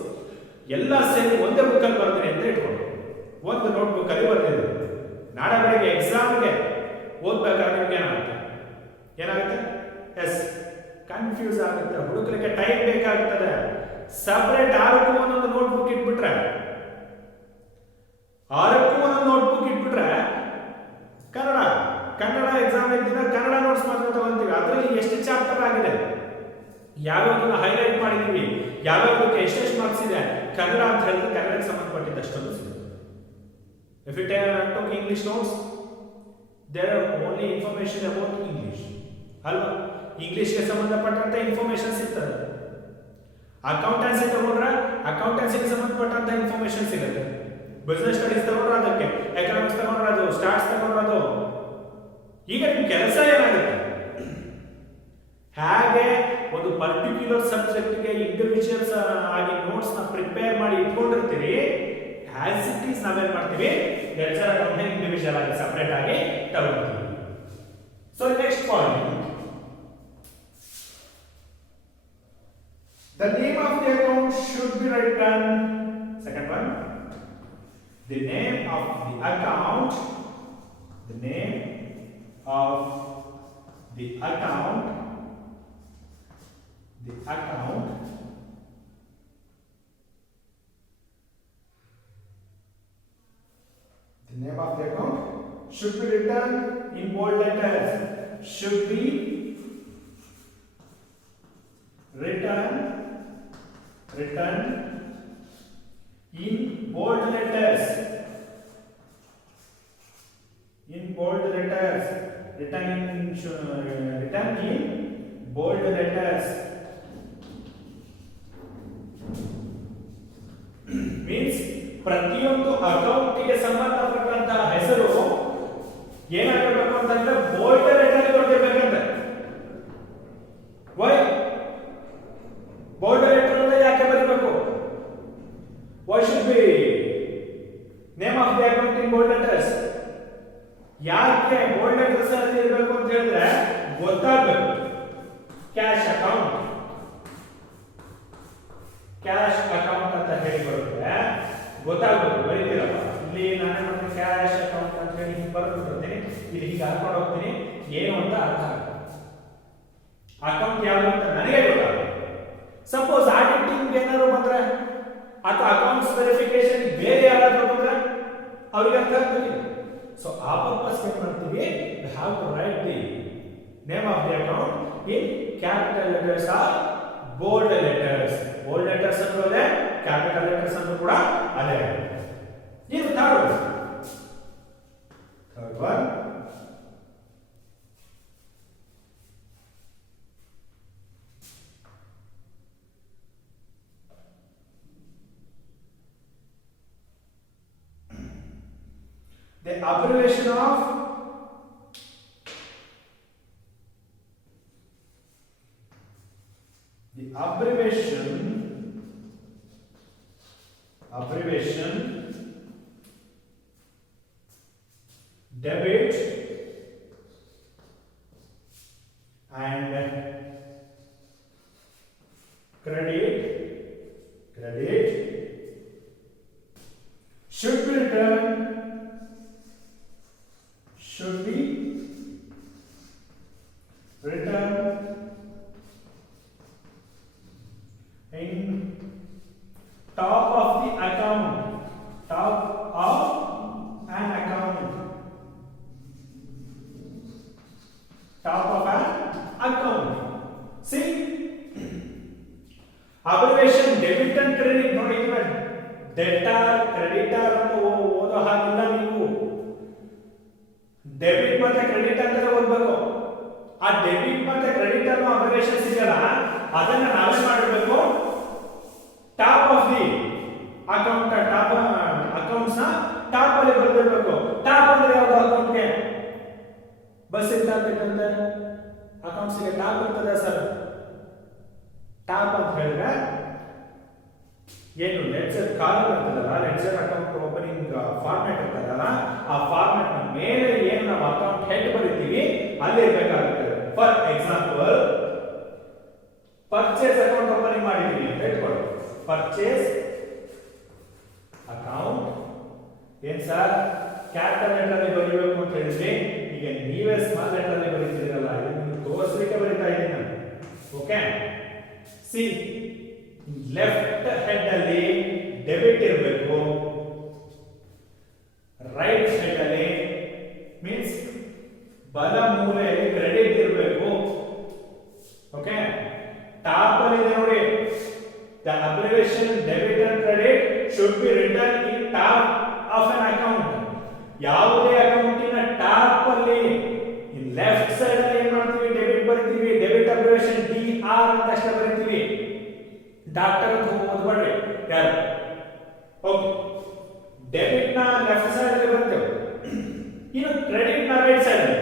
ಎಲ್ಲ ಸೇರಿ ಒಂದೇ ಬುಕ್ಕಲ್ಲಿ ಬರ್ತೀನಿ ಅಂತ ಇಟ್ಕೊಂಡು ಒಂದು ನೋಟ್ ಬುಕ್ಕಲ್ಲಿ ಬರ್ತಿದ್ರು. ನಾಳೆ ಬೆಳಗ್ಗೆ ಎಕ್ಸಾಮ್ಗೆ ಓದ್ಬೇಕಾದ್ರೆ ನಿಮ್ಗೆ ಏನಾಗುತ್ತೆ? ಎಸ್, ಕನ್ಫ್ಯೂಸ್ ಆಗುತ್ತೆ, ಹುಡುಕಲಿಕ್ಕೆ ಟೈಮ್ ಬೇಕಾಗ್ತದೆ. ಸಪರೇಟ್ 6ಕ್ಕೂ ಒಂದೊಂದು ನೋಟ್ಬುಕ್ ಇಟ್ಬಿಟ್ರೆ, 6ಕ್ಕೂ ಒಂದೊಂದು ನೋಟ್ಬುಕ್ ಇಟ್ಬಿಟ್ರೆ ಕನ್ನಡ ಎಕ್ಸಾಮ್ ಇದ್ದಿನ ಕನ್ನಡ ನೋಟ್ಸ್ ಮಾತ್ರ ತಗೊಂತೀವಿ. ಅದರಲ್ಲಿ ಎಷ್ಟು ಚಾಪ್ಟರ್ ಆಗಿದೆ, ಯಾವ್ಯಾವ್ದನ್ನ ಹೈಲೈಟ್ ಮಾಡಿದೀವಿ, ಯಾವ್ಯಾವ್ದಕ್ಕೆ ಎಷ್ಟೆಷ್ಟು ಮಾರ್ಕ್ಸ್ ಇದೆ, ಕನ್ನಡ ಅಂತ ಹೇಳಿದ್ರೆ ಕನ್ನಡಕ್ಕೆ ಸಂಬಂಧಪಟ್ಟಿದ್ದಷ್ಟೊಂದು ಸಿಗುತ್ತೆ. If you took English notes, there are only information about English. ಅಲ್ವಾ? ಇಂಗ್ಲಿಷ್ಗೆ ಸಂಬಂಧಪಟ್ಟಂತ ಇನ್ಫಾರ್ಮೇಶನ್ ಸಿಗ್ತದೆ. ಅಕೌಂಟೆನ್ಸಿ ತಗೊಂಡ್ರೆ ಅಕೌಂಟೆನ್ಸಿಗೆ ಸಂಬಂಧಪಟ್ಟಂತ ಇನ್ಫಾರ್ಮೇಶನ್ ಸಿಗುತ್ತೆ. ಬಿಸ್ನೆಸ್ ಸ್ಟಡೀಸ್ ತಗೊಂಡ್ರೆ ಅದಕ್ಕೆ, ಎಕನಾಮಿಕ್ಸ್ ತಗೊಂಡ್ರೆ ಅದು, ಸ್ಟಾಟ್ಸ್ ತಗೊಂಡ್ರೆ ಅದು. ಈಗ ನಿಮ್ಮ ಕೆಲಸ ಏನಾಗುತ್ತೆ? ಹೇಗೆ ಒಂದು ಪರ್ಟಿಕ್ಯುಲರ್ ಸಬ್ಜೆಕ್ಟ್ಗೆ ಇಂಡಿವಿಜುವಲ್ಸ್ ಆಗಿ ನೋಟ್ಸ್ ನ ಪ್ರಿಪೇರ್ ಮಾಡಿ ಇಟ್ಕೊಂಡಿರ್ತೀರಿ, ಆಸ್ ಇಟ್ ಈಸ್ ನಾವೇನ್ ಮಾಡ್ತೀವಿ, ಲೆಕ್ಚರ್ ಅಕೌಂಟ್ ಇಂಡಿವಿಜುವಲ್ ಆಗಿ ಸಪರೇಟ್ ಆಗಿ ತಗೊಳ್ತೀವಿ. So next point, the name of the account should be written. Second one, the name of the account, the name of the account, the account the name of the account should be written in bold letters, should be written in bold letters, in bold letters, written in bold letters. Means ಪ್ರತಿಯೊಂದು ಅಕೌಂಟ್ಗೆ ಸಂಬಂಧಪಟ್ಟಂತಹ ಹೆಸರು ಏನಾಗಬೇಕು ಅಂತಂದ್ರೆ bold letter ಕೊಟ್ಟಿರ್ಬೇಕಂತ. Why bold letter ಅಲ್ಲೇ ಯಾಕೆ ಬರೀಬೇಕು? Why should be name of the account in bold letters? ಯಾಕೆ ಬೋಲ್ಡ್ ಲೆಟರ್ಸ್ ಅಲ್ಲಿ ಇರಬೇಕು ಅಂತ ಹೇಳಿದ್ರೆ ಗೊತ್ತಾಗಬೇಕು. ಕ್ಯಾಶ್ ಅಕೌಂಟ್, ಕ್ಯಾಶ್ ಅಕೌಂಟ್ ಅಂತ ಹೇಳಿ ಬರುತ್ತೆ, ಗೊತ್ತಾಗಬೇಕು. ಬರೀತೀರಪ್ಪ, ಇಲ್ಲಿ ನಾನೇ ಮತ್ತೆ ಕ್ಯಾಶ್ ಅಕೌಂಟ್ ಅಂತ ಹೇಳಿ ಹಿಂಗೆ ಬರ್ತಿರ್ತೀನಿ, ಇಲ್ಲಿ ಹೀಗೆ ಹಾಕೊಂಡು ಹೋಗ್ತೀನಿ, ಏನು ಅಂತ ಅರ್ಥ ಆಗುತ್ತೆ. ಅಕೌಂಟ್ ಯಾವುದು ಅಂತ ನನಗೆ ಗೊತ್ತಾಗುತ್ತೆ. ಸಪೋಸ್ ಆಡಿಟಿಂಗ್ ಏನಾದ್ರು ಬಂದ್ರೆ ಅಥವಾ ಅಕೌಂಟ್ಸ್ ವೆರಿಫಿಕೇಶನ್ ಬೇರೆ ಯಾರಾದ್ರೂ ಬಂದ್ರೆ ಅವ್ರಿಗೆ ಅರ್ಥ ಆಗ್ತದೆ. ಸೊ ಆ ಪರ್ಪಸ್ ಏನ್ ಮಾಡ್ತೀವಿ, we have to write the name of the account in capital letters or bold letters. bold letters ಅಂದ್ರೆ ಅದೇ, capital letters ಅಂದ್ರೆ ಕೂಡ ಅದೇ. ಇದು third one. abbreviation of debit and credit should be written in top of the account, top of an account, top of an account. See, abbreviation debit and credit ನೋಡಿ ಇವೆ debtor creditor ಅಂತ ಓದೋ ಹಾಗಿಲ್ಲ ನೀವು. ಡೆಬಿಟ್ ಮತ್ತೆ credit ಅಂತ ಓದಬೇಕು. ಆ ಡೆಬಿಟ್ ಮತ್ತೆ ಕ್ರೆಡಿಟ್ ಅನ್ನೋ ಅಬ್ರಿವಿಯೇಷನ್ಸ್ ಇದೆಯಲ್ಲ ಅದನ್ನ ನಾವೇ ಮಾಡಬೇಕು. Top of the account accounts ನ ಟಾಪ್ ಅಲ್ಲಿ ಬರಬೇಕು. ಟಾಪ್ ಅಂದ್ರೆ ಯಾವುದು ಅಕೌಂಟ್ಗೆ ಬಸ್ ಇರ್ತಾಗಬೇಕಂತ ಅಕೌಂಟ್ಸ್ ಗೆ ಟಾಪ್ ಇರ್ತದೆ ಸರ್. ಟಾಪ್ ಅಂತ ಹೇಳಿದ್ರೆ ಏನು ಲೆಡ್ಜರ್ ಕಾಲಮ್ ಇರ್ತದಲ್ಲ, ಲೆಡ್ಜರ್ ಅಕೌಂಟ್ ಓಪನಿಂಗ್ ಫಾರ್ಮ್ಯಾಟ್ ಇರ್ತದಲ್ಲ, ಆ ಫಾರ್ಮ್ಯಾಟ್ ಮೇಲೆ ಏನು ನಾವು ಅಕೌಂಟ್ ಹೆಡ್ ಬರೀತೀವಿ ಅಲ್ಲಿ ಇರಬೇಕಾಗುತ್ತೆ. For example purchase account opening ಮಾಡಿದೀವಿ ಅಂತ ಇಟ್ಕೊಳ್ಳಿ. ಪರ್ಚೇಸ್ ಅಕೌಂಟ್ ಏನ್ ಸರ್ ಕ್ಯಾಪಿಟಲ್ ಲೆಟರ್ ಅಲ್ಲಿ ಬರೀಬೇಕು ಅಂತ ಹೇಳಿದ್ವಿ. ಈಗ ನೀವೇ ಸ್ಮಾಲ್ ಲೆಟರ್ ಅಲ್ಲಿ ಬರೀತಿರಲ್ಲ, ಇದನ್ನು ತೋರಿಸಲಿಕ್ಕೆ ಬರೀತಾ ಇದ್ದೀನಿ ನಾನು. ಓಕೆ, ಸಿ ಲೆಫ್ಟ್ ಹೆಡ್ ಅಲ್ಲಿ ಡೆಬಿಟ್ ಇರಬೇಕು, ರೈಟ್ ಹೆಡ್ ಅಲ್ಲಿ ಮೀನ್ಸ್ ಬಲ ಮೂಲೆಯಲ್ಲಿ ಕ್ರೆಡಿಟ್ ಇರಬೇಕು. ಓಕೆ, ಟಾಪ್ ಅಲ್ಲಿ ಇದೆ ನೋಡಿ, the abbreviation debit and credit should be written in top of an account. ಯಾವುದೇ ಅಕೌಂಟಿನ ಟಾಪ್ ಅಲ್ಲಿ ಇನ್ ಲೆಫ್ಟ್ ಸೈಡ್ ಅಲ್ಲಿ ಏನು ಮಾಡ್ತೀವಿ, ಡೆಬಿಟ್ ಬರೀತೀವಿ. ಡೆಬಿಟ್ ಅಬ್ರಿವಿಯೇಷನ್ DR ಅಂತ ಅಷ್ಟೇ ಬರೀತೀವಿ. ಡಾಕ್ಟರ್ ಅಂತ ಓದಬೇಡ್ರಿ ಯಾರು. ಓಕೆ, ಡೆಬಿಟ್ ನ ಲೆಫ್ಟ್ ಸೈಡ್ ಅಲ್ಲಿ ಬರ್ತೇವೆ, ಇನ್ನು ಕ್ರೆಡಿಟ್ ನ ರೈಟ್ ಸೈಡ್ ಅಲ್ಲಿ.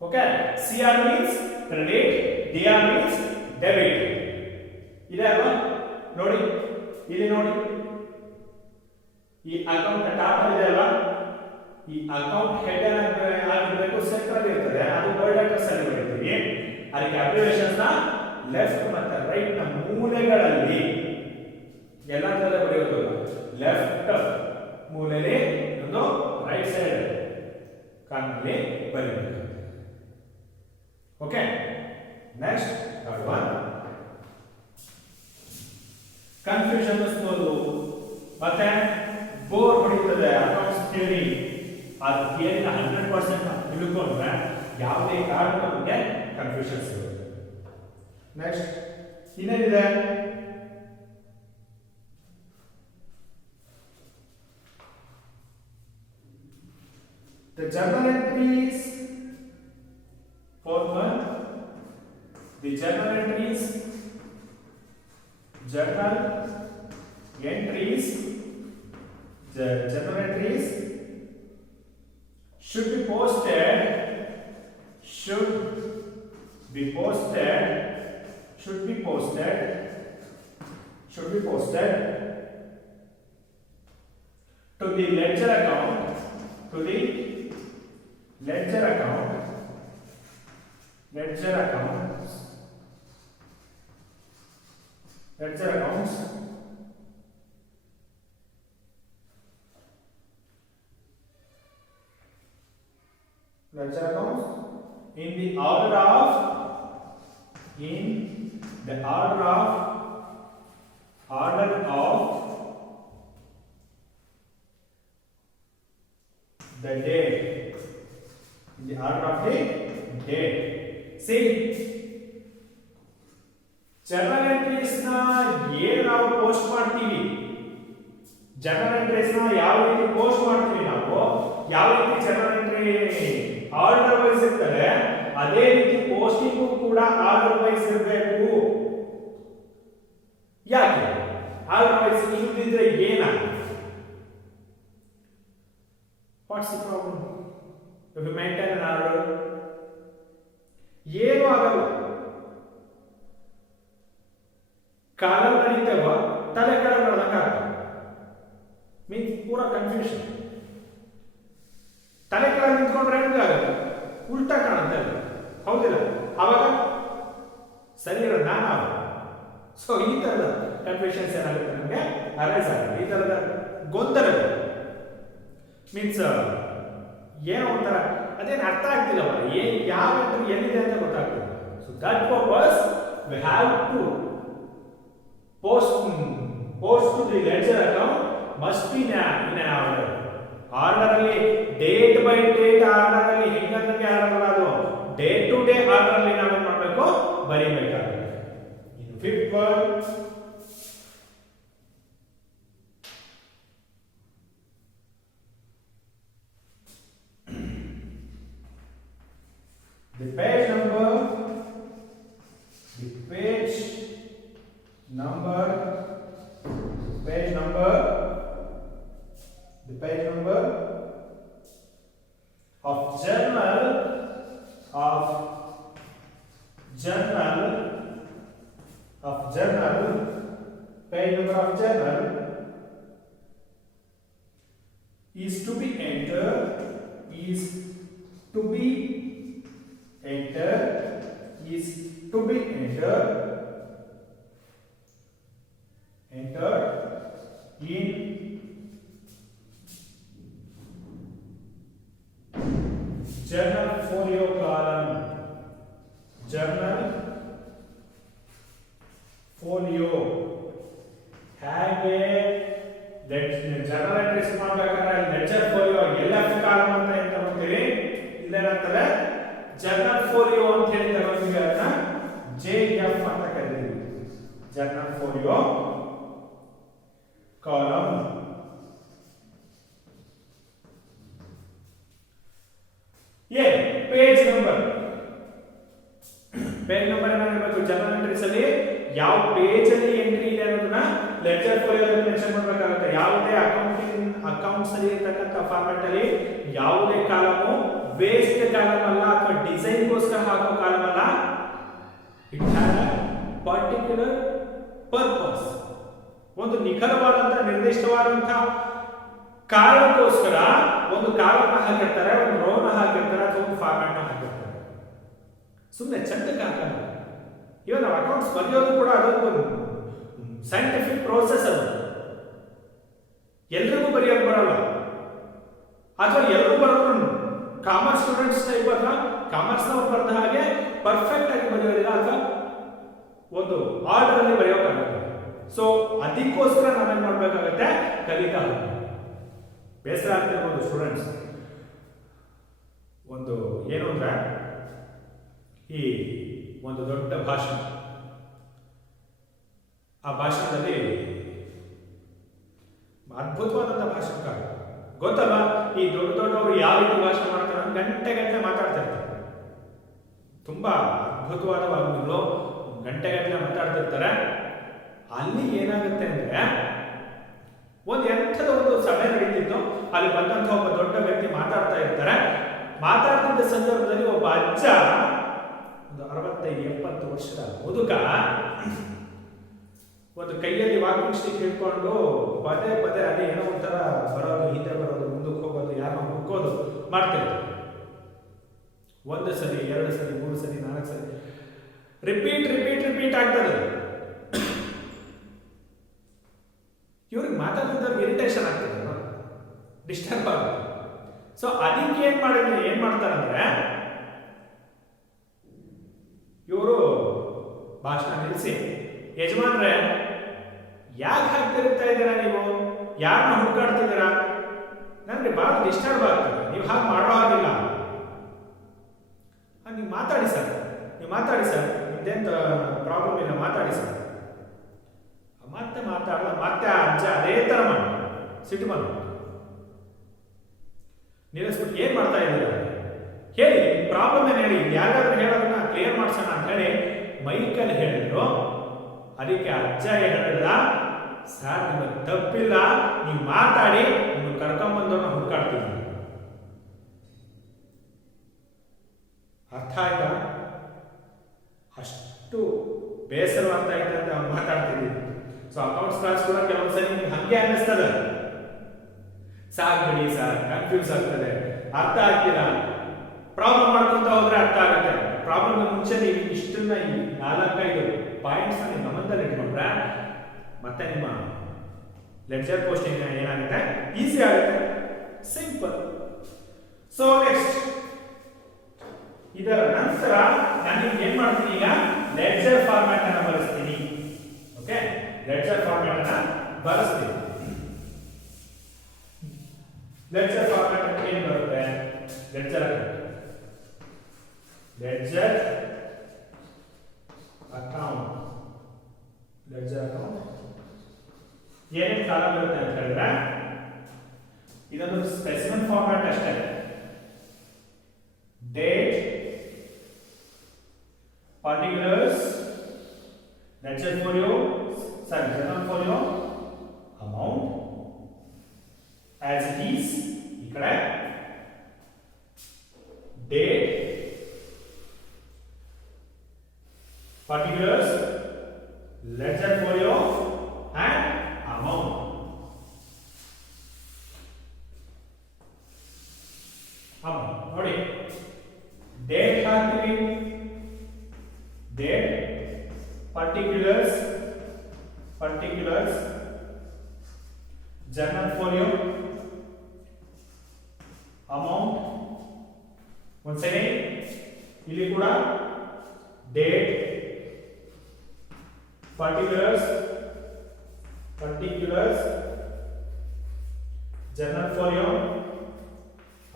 Okay, CR means credit, DR means debit. ಇದೆ ಅಲ್ವಾ? ನೋಡಿ ಇಲ್ಲಿ ನೋಡಿ, ಈ ಅಕೌಂಟ್ ಟಾಪ್ ಅಲ್ಲಿ ಇದೆ ಅಲ್ವಾ, ಈ ಅಕೌಂಟ್ ಹೆಡ್ ಆಗಿರಬೇಕು, ಸೆಂಟ್ರಲ್ ಇರ್ತದೆ, ಅದು ವರ್ಡ್ ಅಡ್ರೆಸ್ ಅಲ್ಲಿ ಬರೀತೀವಿ. ಅದಕ್ಕೆ ಅಬ್ರಿವಿಯೇಷನ್ಸ್ ನ ಲೆಫ್ಟ್ ಮತ್ತೆ ರೈಟ್ ನ ಮೂಲೆಗಳಲ್ಲಿ ಎಲ್ಲದರಲ್ಲೇ ಬರೆಯೋದು. ಲೆಫ್ಟ್ ಮೂಲೆಯಲ್ಲಿ ಒಂದು ರೈಟ್ ಸೈಡ್ ಕಾಲಲ್ಲಿ ಬರೆಯಬೇಕು. Okay, next third one, confusion ಅನ್ಸ್ಬೋದು ಮತ್ತೆ ಬೋರ್ ಹೊಡಿತದೆ ಅಕೌಂಟ್ಸ್ ಥಿಯರಿ. ಆ ಥಿಯರಿನ 100% ತಿಳ್ಕೊಂಡ್ರೆ ಯಾವುದೇ ಕಾರಣಕ್ಕೂ ನಮಗೆ ಕನ್ಫ್ಯೂಷನ್ಸ್ ಇರುತ್ತೆ. ನೆಕ್ಸ್ಟ್ ಇನ್ನೇನಿದೆ, the journal entries, fourth one, the journal entries should be posted to the ledger account, ledger accounts, in the order of the date. In the order of the date. See, journal entries na ಏನು ನಾವು post ಮಾಡ್ತೀವಿ, journal entries na ಯಾವ ರೀತಿ post ಮಾಡ್ತೀವಿ, ನಾವು ಯಾವ ರೀತಿ journal entry order wise ಇರ್ತದೆ, ಅದೇ ರೀತಿ ಪೋಸ್ಟಿಂಗ್ ಕೂಡ ಆರ್ಡರ್ ವೈಸ್ ಇರಬೇಕು. ಯಾಕೆ ಆರ್ಡರ್ ವೈಸ್ ಇಲ್ಲದಿದ್ರೆ ಏನಾಗುತ್ತೆ? What's the problem? If you maintain an order, ಏನೂ ಆಗಲ್ಲ. ಕಾಲ ನಡೀತೇವ, ತಲೆ ಕೆಳಗೆ ನಡೆದಂಗೆ ಆಗ್ತದೆ. ಮೀನ್ಸ್ ಪೂರಾ ಕನ್ಫ್ಯೂಷನ್. ತಲೆ ಕೆಳಗೆ ನಿಂತ್ಕೊಂಡ್ರೆ ಹೆಂಗೆ ಆಗುತ್ತೆ? ಉಲ್ಟಾ ಕಾಣುತ್ತೆ, ಹೌದಿಲ್ಲ? ಅವಾಗ ಸರಿ ಇರೋ ನಾನು ಆಗ. ಸೊ ಈ ಥರದ ಕನ್ಫ್ಯೂಷನ್ಸ್ ಏನಾಗುತ್ತೆ ನಮಗೆ ಅರೈಸ್ ಆಗುತ್ತೆ. ಈ ಥರದ ಗೊಂದಲ ಮೀನ್ಸ್ ಏನೋ ಒಂಥರ ಅದೇನು ಅರ್ಥ ಆಗ್ತಿಲ್ಲವ, ಏನು ಯಾವ ಎಲ್ಲಿದೆ ಅಂತ ಗೊತ್ತಾಗ್ತಿಲ್ಲ. So that purpose we have to post to the ledger account must be in an order. Order ಅಲ್ಲಿ ಡೇಟ್ ಬೈ ಡೇಟ್ ಆರ್ಡರ್ ಅಲ್ಲಿ ಹೆಂಗಂಗೆ ಆರ್ಡರ್ ಅದು ಡೇ ಟು ಡೇ ಆರ್ಡರ್ ಅಲ್ಲಿ ನಾವೇನ್ ಮಾಡಬೇಕು, ಬರೀಬೇಕಾಗುತ್ತೆ. In fifth one, the page number of journal page number of journal is to be entered in journal folio column. Journal folio ಹಾಗೆ journal entries ಮಾಡಬೇಕಾದ್ರೆ ledger folio LF column ಅಂತ ಏನ್ ತಗೊಳ್ತೀವಿ, ಇಲ್ಲೇನಂತಾರೆ journal folio ಅಂತ ಹೇಳಿ ತಗೊಳ್ತೀವಿ. ಅದನ್ನ JF ಅಂತ ಕರೀತೀವಿ, journal folio column. Page number ಏನಾಗಿರಬೇಕು? ಜರ್ನಲ್ ಎಂಟ್ರೀಸ್ ಅಲ್ಲಿ ಯಾವ ಪೇಜ್ ಅಲ್ಲಿ ಎಂಟ್ರಿ ಇದೆ ಅನ್ನೋದನ್ನ ಲೆಡ್ಜರ್ ಫೋಲಿಯೋದಲ್ಲಿ ಮೆನ್ಷನ್ ಮಾಡಬೇಕಾಗುತ್ತೆ. ಯಾವುದೇ ಅಕೌಂಟ್ಸ್ ಅಲ್ಲಿ ಇರತಕ್ಕಂತ ಫಾರ್ಮ್ಯಾಟ್ ಅಲ್ಲಿ ಯಾವುದೇ ಕಾಲಮು ವೇಸ್ಟ್ ಕಾಲಮ್ ಅಲ್ಲ ಅಥವಾ ಡಿಸೈನ್ ಗೋಸ್ಕರ ಹಾಕೋ ಕಾಲಮ್ ಅಲ್ಲ. It has a particular purpose, ಒಂದು ನಿಖರವಾದಂತಹ ನಿರ್ದಿಷ್ಟವಾದಂತಹ ಕಾರಣಕ್ಕೋಸ್ಕರ ಒಂದು ಕಾಲಮ್ನ ಹಾಕಿರ್ತಾರೆ, ಒಂದು ರೋನ ಹಾಕಿರ್ತಾರೆ, ಅಥವಾ ಒಂದು ಫಾರ್ಮ್ಯಾಟ್ ಹಾಕಿರ್ತಾರೆ. ಸುಮ್ಮನೆ ಚಂದಕ್ಕೆ ಹಾಕಲ್ಲ. ಇವನ್ ನಾವು ಅಕೌಂಟ್ಸ್ ಬರೆಯೋದು ಕೂಡ ಅದೊಂದು ಸೈಂಟಿಫಿಕ್ ಪ್ರೋಸೆಸ್. ಅದು ಎಲ್ರಿಗೂ ಬರೆಯೋಕೆ ಬರಲ್ಲ, ಅಥವಾ ಎಲ್ಲರೂ ಬರೋದು ಕಾಮರ್ಸ್ ಸ್ಟೂಡೆಂಟ್ಸ್ ಟೈಪ್ ಅಥವಾ ಕಾಮರ್ಸ್ನವ್ರು ಬರೆದ ಹಾಗೆ ಪರ್ಫೆಕ್ಟ್ ಆಗಿ ಬರೆಯೋದಿಲ್ಲ, ಅಥವಾ ಒಂದು ಆರ್ಡರ್ ಅಲ್ಲಿ ಬರೆಯೋಕ್ಕಾಗಲ್ಲ. ಸೊ ಅದಕ್ಕೋಸ್ಕರ ನಾವೇನ್ ಮಾಡ್ಬೇಕಾಗತ್ತೆ, ಕಲಿತಾ ಹೋಗ್ಬೇಕು. ಬೇಸರ ಆಗ್ತಿರ್ಬೋದು ಸ್ಟೂಡೆಂಟ್ಸ್. ಒಂದು ಏನು ಅಂದ್ರೆ, ಈ ಒಂದು ದೊಡ್ಡ ಭಾಷಣ, ಆ ಭಾಷಣದಲ್ಲಿ ಅದ್ಭುತವಾದಂಥ ಭಾಷಣಕಾರ ಗೊತ್ತಲ್ಲ. ಈ ದೊಡ್ಡ ದೊಡ್ಡವರು ಯಾವ ರೀತಿ ಭಾಷಣ ಮಾಡ್ತಾರೆ, ಗಂಟೆಗಟ್ಟಲೆ ಮಾತಾಡ್ತಾ ಇರ್ತಾರೆ. ತುಂಬಾ ಅದ್ಭುತವಾದ ವಾಗ್ಮಿಗಳು ಗಂಟೆಗಟ್ಟಲೆ ಮಾತಾಡ್ತಿರ್ತಾರೆ. ಅಲ್ಲಿ ಏನಾಗುತ್ತೆ ಅಂದ್ರೆ, ಒಂದು ಎಂಥದ ಒಂದು ಸಭೆ ನಡೀತಿತ್ತು, ಅಲ್ಲಿ ಬಂದಂತ ಒಬ್ಬ ದೊಡ್ಡ ವ್ಯಕ್ತಿ ಮಾತಾಡ್ತಾ ಇರ್ತಾರೆ. ಮಾತಾಡ್ತಿದ್ದ ಸಂದರ್ಭದಲ್ಲಿ ಒಬ್ಬ ಅಜ್ಜ, ಒಂದು 65-70 ವರ್ಷದ ಮುದುಕ, ಒಂದು ಕೈಯಲ್ಲಿ ವಾಕಿಂಗ್ ಸ್ಟಿಕ್ ಹಿಡ್ಕೊಂಡು ಪದೇ ಪದೇ ಅಲ್ಲಿ ಏನೋ ಒಂಥರ ಬರೋದು, ಹಿಂದೆ ಬರೋದು, ಮುಂದಕ್ಕೆ ಹೋಗೋದು, ಯಾರೋ ಹುಡ್ಕೋದು ಮಾಡ್ತಿರ್ತಾರೆ. 1 ಸರಿ 2 ಸರಿ 3 ಸರಿ 4 ಸರಿ ರಿಪೀಟ್ ಆಗ್ತದೆ. ಇವ್ರಿಗೆ ಮಾತಾಡ್ತಿದ್ದವ್ರಿಗೆ ಇರಿಟೇಷನ್ ಆಗ್ತದೆ, ಡಿಸ್ಟರ್ಬ್ ಆಗುತ್ತೆ. ಸೊ ಅದಕ್ಕೆ ಏನ್ ಮಾಡ್ತಾರಂದ್ರೆ, ಇವರು ಭಾಷಣ ನಿಲ್ಲಿಸಿ, ಯಜಮಾನ್ರೆ ಯಾಕೆ ಹಾಕ್ತಿರ್ತಾ ಇದ್ದೀರಾ, ನೀವು ಯಾರನ್ನ ಹುಡುಕಾಡ್ತಿದ್ದೀರಾ, ನನಗೆ ಬಹಳ ಡಿಸ್ಟರ್ಬ್ ಆಗ್ತದೆ, ನೀವು ಹಾಗೆ ಮಾಡೋ ಹಾಗಿಲ್ಲ, ನೀವು ಮಾತಾಡಿ ಸರ್, ನಿಮ್ದೇನು ಪ್ರಾಬ್ಲಮ್ ಇಲ್ಲ, ಮಾತಾಡಿ ಸರ್. ಮತ್ತೆ ಮಾತಾಡಲ್ಲ, ಮತ್ತೆ ಅಜ್ಜ ಅದೇ ತರ ಮಾಡಿ ಸಿಟ್ಟು ಬಂದು ನಿಲ್ಲಿಸ್ಬಿಟ್ಟು ಏನ್ ಮಾಡ್ತಾ ಇದ್ದೀರಾ ಹೇಳಿ, ಪ್ರಾಬ್ಲಮ್ ಏನು ಹೇಳಿ, ಯಾರಾದ್ರೂ ಹೇಳೋದನ್ನ ಕ್ಲಿಯರ್ ಮಾಡ್ಸೋಣ ಅಂತ ಹೇಳಿ ಮೈಕಲ್ಲಿ ಹೇಳಿದ್ರು. ಅದಕ್ಕೆ ಅಜ್ಜ ಹೇಳಿದ, ಸರ್ ನಿಮಗೆ ತಪ್ಪಿಲ್ಲ, ನೀವು ಮಾತಾಡಿ, ನಿಮಗೆ ಕರ್ಕೊಂಡ್ಬಂದವ್ರನ್ನ ಹುಡುಕಾಡ್ತೀವಿ. ಅಷ್ಟು ಬೇಸರವಾಗ್ತಾ ಇದೆ ಅಂತ ಅವ್ನು ಮಾತಾಡ್ತಿದ್ದೀನಿ. ಸೊ ಅಕೌಂಟ್ಸ್ ಕ್ಲಾಸ್ ಕೂಡ ಕೆಲವೊಂದ್ಸರಿ ನಿಮ್ಗೆ ಹಂಗೆ ಅನ್ನಿಸ್ತದೆ, ಸಾಕ್ ಬಿಡಿ ಸರ್, ಕನ್ಫ್ಯೂಸ್ ಆಗ್ತದೆ, ಅರ್ಥ ಆಗ್ತಿಲ್ಲ, ಪ್ರಾಬ್ಲಮ್ ಮಾಡ್ಕೊಂತ ಹೋದ್ರೆ ಅರ್ಥ ಆಗುತ್ತೆ. ಪ್ರಾಬ್ಲಮ್ ಮುಂಚೆ ನೀವು ಇಷ್ಟನ್ನ ಈ 4-5 ಪಾಯಿಂಟ್ಸ್ ನೀವು ಗಮನದಲ್ಲಿ ಇಟ್ಕೊಂಡ್ರೆ ಮತ್ತೆ ನಿಮ್ಮ ಲೆಡ್ಜರ್ ಪೋಸ್ಟಿಂಗ್ ಏನಾಗುತ್ತೆ, ಈಸಿ ಆಗುತ್ತೆ, ಸಿಂಪಲ್. ಸೊ ನೆಕ್ಸ್ಟ್ ಇದರ ನಂತರ ನಾನು ಏನ್ ಮಾಡ್ತೀನಿ, ಈಗ ಲೆಡ್ಜರ್ ಫಾರ್ಮ್ಯಾಟ್ ಅನ್ನು ಬಳಸ್ತೀನಿ. ಓಕೆ, ಲೆಡ್ಜರ್ ಫಾರ್ಮ್ಯಾಟ್ ಅನ್ನು ಬಳಸ್ತೀನಿ. ಲೆಡ್ಜರ್ ಫಾರ್ಮ್ಯಾಟ್ ಏನು ಬರುತ್ತೆ, ಲೆಡ್ಜರ್ ಅಕೌಂಟ್, ಲೆಡ್ಜರ್ ಅಕೌಂಟ್ ಏನೇನು ಕಾಲಮ್ ಬರುತ್ತೆ ಅಂತ ಹೇಳಿದ್ರೆ ಇದೊಂದು ಸ್ಪೆಸಿಮನ್ ಫಾರ್ಮ್ಯಾಟ್ ಅಷ್ಟೇ. Date, particulars, ledger folio, sorry, journal folio, amount as it is, ikkada date, particulars, ledger folio and amount. ನೋಡಿ, ಡೇಟ್ ಹಾಕ್ತೀವಿ, date, particulars, journal folio, amount. once again ಇಲ್ಲಿ ಕೂಡ date, particulars, journal folio,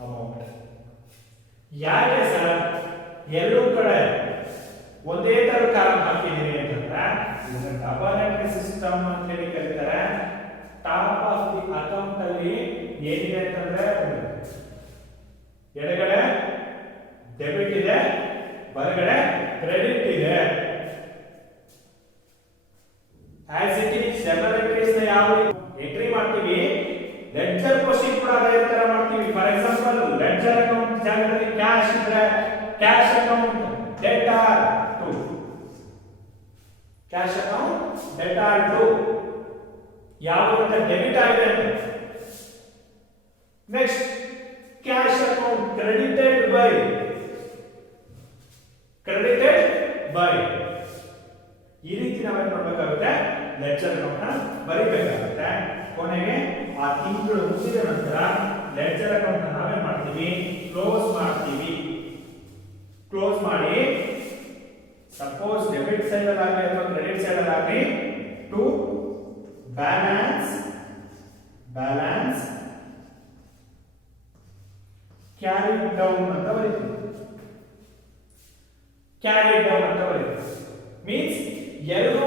amount. ಯಾಕೆ sir ಎಲ್ಲೂ ಕಡೆ ಒಂದೇ ತರ column ಹಾಕಿದೀನಿ ಅಂತಂದ್ರೆ ಇದನ್ನ ಡಬಲ್ ಎಂಟ್ರಿ ಸಿಸ್ಟಮ್ ಅಂತ ಹೇಳಿ ಕರೀತಾರೆ. ಟಾಪ್ ಆಫ್ ದಿ ಅಕೌಂಟ್ ಅಲ್ಲಿ ಏನಿದೆ ಅಂತಂದ್ರೆ ಎಡಗಡೆ ಡೆಬಿಟ್ ಇದೆ, ಬಲಗಡೆ ಕ್ರೆಡಿಟ್ ಇದೆ. As it is general entries ನ ಯಾವ ಎಂಟ್ರಿ ಮಾಡ್ತೀವಿ, ಲೆಡ್ಜರ್ ಪೋಸ್ಟಿಂಗ್ ಕೂಡ ಅದೇ ತರ ಮಾಡ್ತೀವಿ. ಫಾರ್ ಎಕ್ಸಾಂಪಲ್ ಲೆಡ್ಜರ್ ಅಕೌಂಟ್ ಜಾಗದಲ್ಲಿ ಕ್ಯಾಶ್ ಇದ್ರೆ cash account debtor to, cash account debtor to ಯಾವಾಗ ಡೆಬಿಟ್ ಆಗಿದೆ. Next cash account credited by ಈ ರೀತಿ ನಾವೇನ್ ಮಾಡಬೇಕಾಗುತ್ತೆ, ಲೆಡ್ಜರ್ ಅಕೌಂಟ್ ನ ಬರಿಬೇಕಾಗುತ್ತೆ. ಕೊನೆಗೆ ಆ ತಿಂಗಳು ಮುಗಿದ ನಂತರ ಲೆಡ್ಜರ್ ಅಕೌಂಟ್ ನಾವೇನ್ ಮಾಡ್ತೀವಿ, ಕ್ಲೋಸ್ ಮಾಡ್ತೀವಿ. ಕ್ಲೋಸ್ ಮಾಡಿ ಸಪೋಸ್ ಡೆಬಿಟ್ ಸೈಡ್ ಅಲ್ಲಿ ಆಗಲಿ ಅಥವಾ ಕ್ರೆಡಿಟ್ ಸೈಡ್ ಅಲ್ಲಿ ಆಗಲಿ ಟು ಬ್ಯಾಲೆನ್ಸ್ ಕ್ಯಾರಿಡ್ ಡೌನ್ ಅಂತ ಬರೀತೀವಿ. ಕ್ಯಾರಿಡ್ ಡೌನ್ ಅಂತ ಬರೀತೀವಿ ಮೀನ್ಸ್ ಎರಡು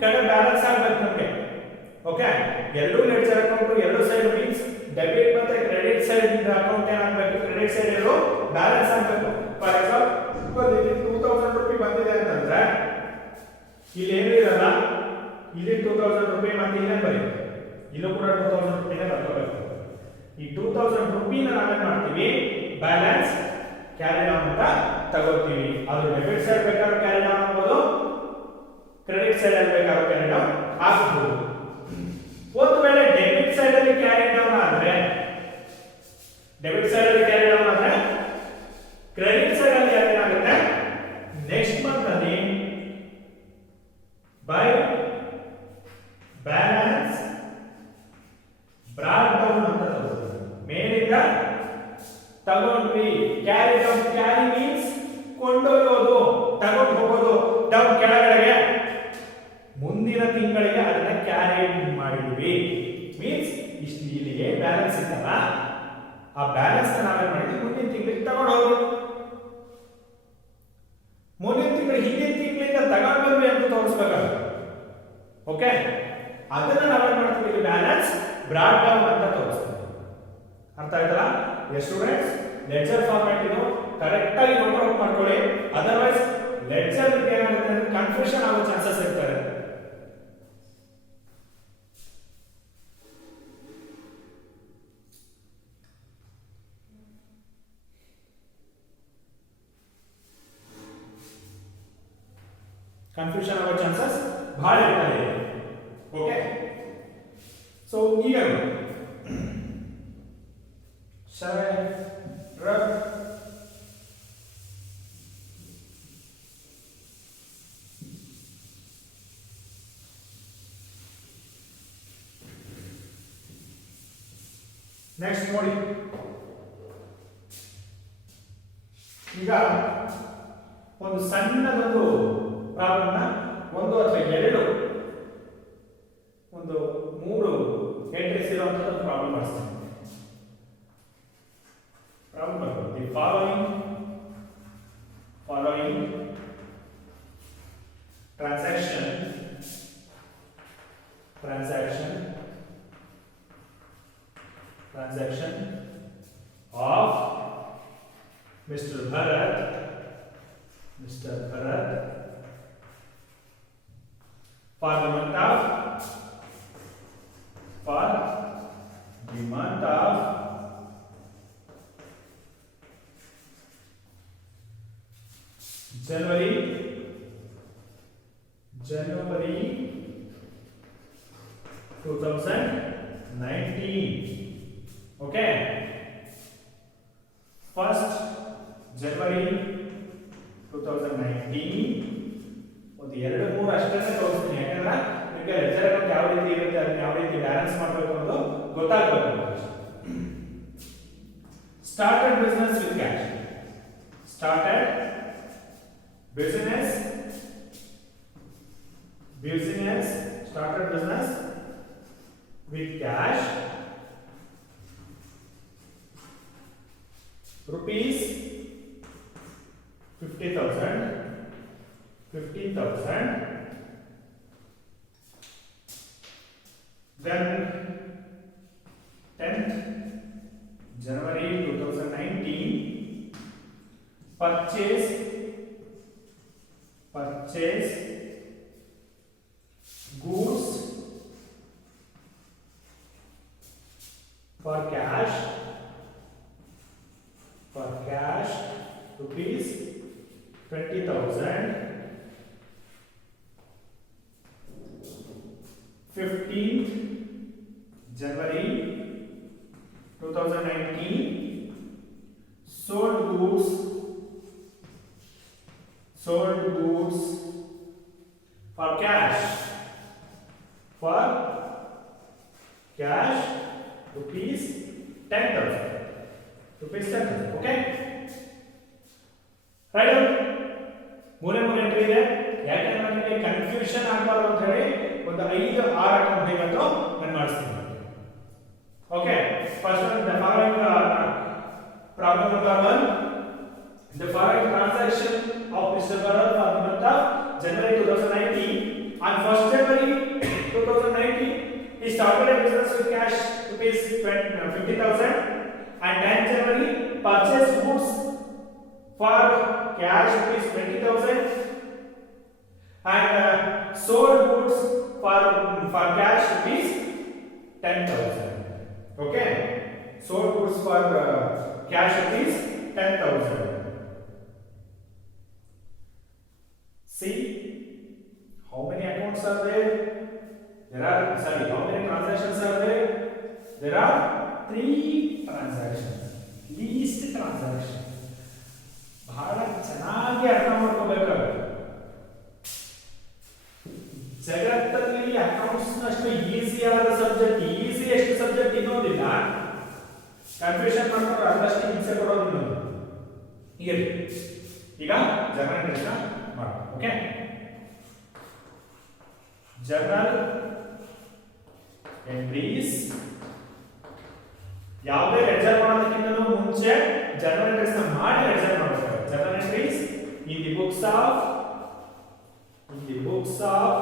ಕಡೆ ಬ್ಯಾಲೆನ್ಸ್ ಆಗಬೇಕು ನಮಗೆ. ಓಕೆ, ಎರಡು ಲೆಡ್ಜರ್ ಅಕೌಂಟ್ ಎರಡು ಸೈಡ್ ಮೀನ್ಸ್ ಡೆಬಿಟ್ ಮತ್ತೆ ಕ್ರೆಡಿಟ್ ಸೈಡ್ ಅಕೌಂಟ್ ಏನಾಗಬೇಕು, ಕ್ರೆಡಿಟ್ ಸೈಡ್ ಎರಡು ಬ್ಯಾಲೆನ್ಸ್ ಆಗಬೇಕು. ಫಾರ್ ಎಕ್ಸಾಂಪಲ್ ಇಲ್ಲಿ 2000 ರೂಪಾಯಿ ಬಂದಿದೆ ಅಂತಂದ್ರೆ ಇಲ್ಲಿ ಏನು ಇರಲ್ಲ, ಇಲ್ಲಿ 2000 ರೂಪಾಯಿ ಮತ್ತೆ ಇಲ್ಲೇ ಬರೀ ಇಲ್ಲೂ ಕೂಡ 2000 ರೂಪಾಯಿನೇ ಬರ್ಕೋಬೇಕು. ಈ 2000 ರೂಪಾಯಿನ ನಾವೇನ್ ಮಾಡ್ತೀವಿ, ಬ್ಯಾಲೆನ್ಸ್ ಕ್ಯಾರಿ ಡೌನ್ ಅಂತ ತಗೋತೀವಿ. ಅದು ಡೆಬಿಟ್ ಸೈಡ್ ಬೇಕಾದ್ರೆ ಕ್ಯಾರಿ ಡೌನ್ ಆಗ್ಬೋದು, ಕ್ರೆಡಿಟ್ ಸೈಡ್ ಅಲ್ಲಿ ಬೇಕಾದ್ರೆ ಕ್ಯಾರಿ ಡೌನ್ ಆಗ್ಬೋದು. ಒಂದು ವೇಳೆ ಡೆಬಿಟ್ ಸೈಡ್ ಅಲ್ಲಿ ಕ್ಯಾರಿ ಡೌನ್ ಆದ್ರೆ ಕ್ರೆಡಿಟ್ ಸೈಡ್ ಅಲ್ಲಿ ಏನಾಗುತ್ತೆ, ನೆಕ್ಸ್ಟ್ ಮಂತ್ ಅಲ್ಲಿ ಬೈ ಬ್ಯಾಲೆನ್ಸ್ ಬ್ರಾಡ್ ಡೌನ್ ಅಂತ ತಗೋತೀವಿ. ಮೇಲಿಂದ ತಗೊಂಡ್ವಿ, ಕ್ಯಾರಿ ಡೌನ್, ಕ್ಯಾರಿ ಮೀನ್ಸ್ ಕೊಂಡೊಯ್ಯೋದು, ತಗೊಂಡು ಹೋಗೋದು, ಡೌನ್ ಕೆಳಗಡೆಗೆ, ಮುಂದಿನ ತಿಂಗಳಿಗೆ ಅದನ್ನ ಕ್ಯಾರಿ ಮಾಡಿದ್ವಿ ಮೀನ್ಸ್ ಇಷ್ಟು ಇಲ್ಲಿಗೆ ಬ್ಯಾಲೆನ್ಸ್ ಇತ್ತಲ್ಲ, ಆ ಬ್ಯಾಲೆನ್ಸ್ ನಾವೇನ್ ಮಾಡಿದ್ವಿ, ಮುಂದಿನ ತಿಂಗಳಿಗೆ ತಗೊಂಡು ಹೋಗ್ರಿ. ಮುಂದಿನ ತಿಂಗಳು ಹಿಂದಿನ ತಿಂಗಳಿಂದ ತಗೊಂಡು ಬಂದ್ವಿ ಅಂತ ತೋರಿಸ್ಬೇಕಾಗುತ್ತೆ. ಓಕೆ, ಅದನ್ನ ನಾವೇನ್ ಮಾಡ್ತೀವಿ, ಬ್ಯಾಲೆನ್ಸ್ ಬ್ರಾಡ್ ಡೌನ್ ಅಂತ ತೋರಿಸ್ತೀವಿ. ಅರ್ಥ ಆಯ್ತಲ್ಲ ಸ್ಟೂಡೆಂಟ್ಸ್? ಲೆಡ್ಜರ್ ಫಾರ್ಮ್ಯಾಟ್ ಇದು ಕರೆಕ್ಟ್ ಆಗಿ ನೋಟ್ ಮಾಡ್ಕೊಳ್ಳಿ, ಅದರ್ವೈಸ್ ಲೆಡ್ಜರ್ ಏನಾಗುತ್ತೆ ಅಂದ್ರೆ ಕನ್ಫ್ಯೂಷನ್ ಆಗೋ ಚಾನ್ಸಸ್ ಇರ್ತಾರೆ. ಕನ್ಫ್ಯೂಷನ್ ಆಗೋ ಚಾನ್ಸಸ್ ಬಹಳ ಇರ್ತದೆ. ಓಕೆ, ಸೊ ಈಗ ನೆಕ್ಸ್ಟ್ ನೋಡಿ, ಈಗ ಒಂದು ಸಣ್ಣದೊಂದು ಪ್ರಾಬ್ಲಮ್ನ ಒಂದು ಅಥವಾ ಎರಡು ಒಂದು ಮೂರು ಎಂಟ್ರೀಸ್ ಇರುವಂತಹ ಪ್ರಾಬ್ಲಮ್ ಮಾಡಿಸ್ತೀನಿ. ಪ್ರಾಬ್ಲಮ್ ಬರ್ತದೆ. The following transaction of Mr. Bharat for the month of January 2019. Okay, 1st January 2019 ಒಂದು ಎರಡು ಮೂರು ಅಷ್ಟೇ ತೋರಿಸ್ತೀನಿ, ಯಾಕಂದ್ರೆ ನಿಮಗೆ ಲೆಜರ್ ಅಕೌಂಟ್ ಯಾವ ರೀತಿ ಇರುತ್ತೆ, ಅದನ್ನ ಯಾವ ರೀತಿ ಬ್ಯಾಲೆನ್ಸ್ ಮಾಡಬೇಕು ಅನ್ನೋದು ಗೊತ್ತಾಗಬೇಕು. Started business with cash. Started business with cash rupees 50,000, 15,000. Then 10th January 2019 purchase goods for cash rupees 20,000. 15th January 2019 sold goods for cash rupees 10,000. Okay, right? ಮೂರೇ ಎಂಟ್ರಿ ಇದೆ. ಯಾಕಂದ್ರೆ ನನಗೆ ಕನ್ಫ್ಯೂಷನ್ ಆಗಬಾರದು ಅಂತ ಹೇಳಿ ಒಂದು 5-6 ಅಕೌಂಟ್ ಇವತ್ತು ನಾನು ಮಾಡಿಸ್ತೀನಿ. Okay, first one, the following problem number 1, the following transaction of Mr. Bharat for the month of January 2019. On 1st January 2019 he started a business with cash rupees 50,000, and 10th January purchased goods for cash rupees 20,000, and sold goods for cash rupees 10,000. Okay, sold goods for cash rupees 10,000. See how many accounts are there? How many transactions are there? There are 3 transactions. Least transaction. ಬಹಳ ಚೆನ್ನಾಗಿ ಅರ್ಥ ಮಾಡ್ಕೋಬೇಕಾಗುತ್ತೆ. ಜಗತ್ತಲ್ಲಿ accounts ನಷ್ಟು ಈಸಿಯಾದ subject, easiest subject ಇನ್ನೊಂದಿಲ್ಲ. Confusion ಮಾಡ್ಕೊಂಡ್ರೆ ಅದಷ್ಟು ಹಿಂಸೆ ಕೊಡೋದು ಇನ್ನೊಂದು. ಈಗ ಜನರಲ್ ಎಂಟ್ರೀಸ್ ಮಾಡೋಣ. ಓಕೆ, ಜನರಲ್ ಎಂಟ್ರೀಸ್ ಯಾವುದೇ ಲೆಜರ್ ಮಾಡೋದಕ್ಕಿಂತ ಮುಂಚೆ ಜನರಲ್ ಎಂಟ್ರೀಸ್ ಮಾಡಿ ಲೆಜರ್ ಮಾಡಬೇಕು. General entries in the books of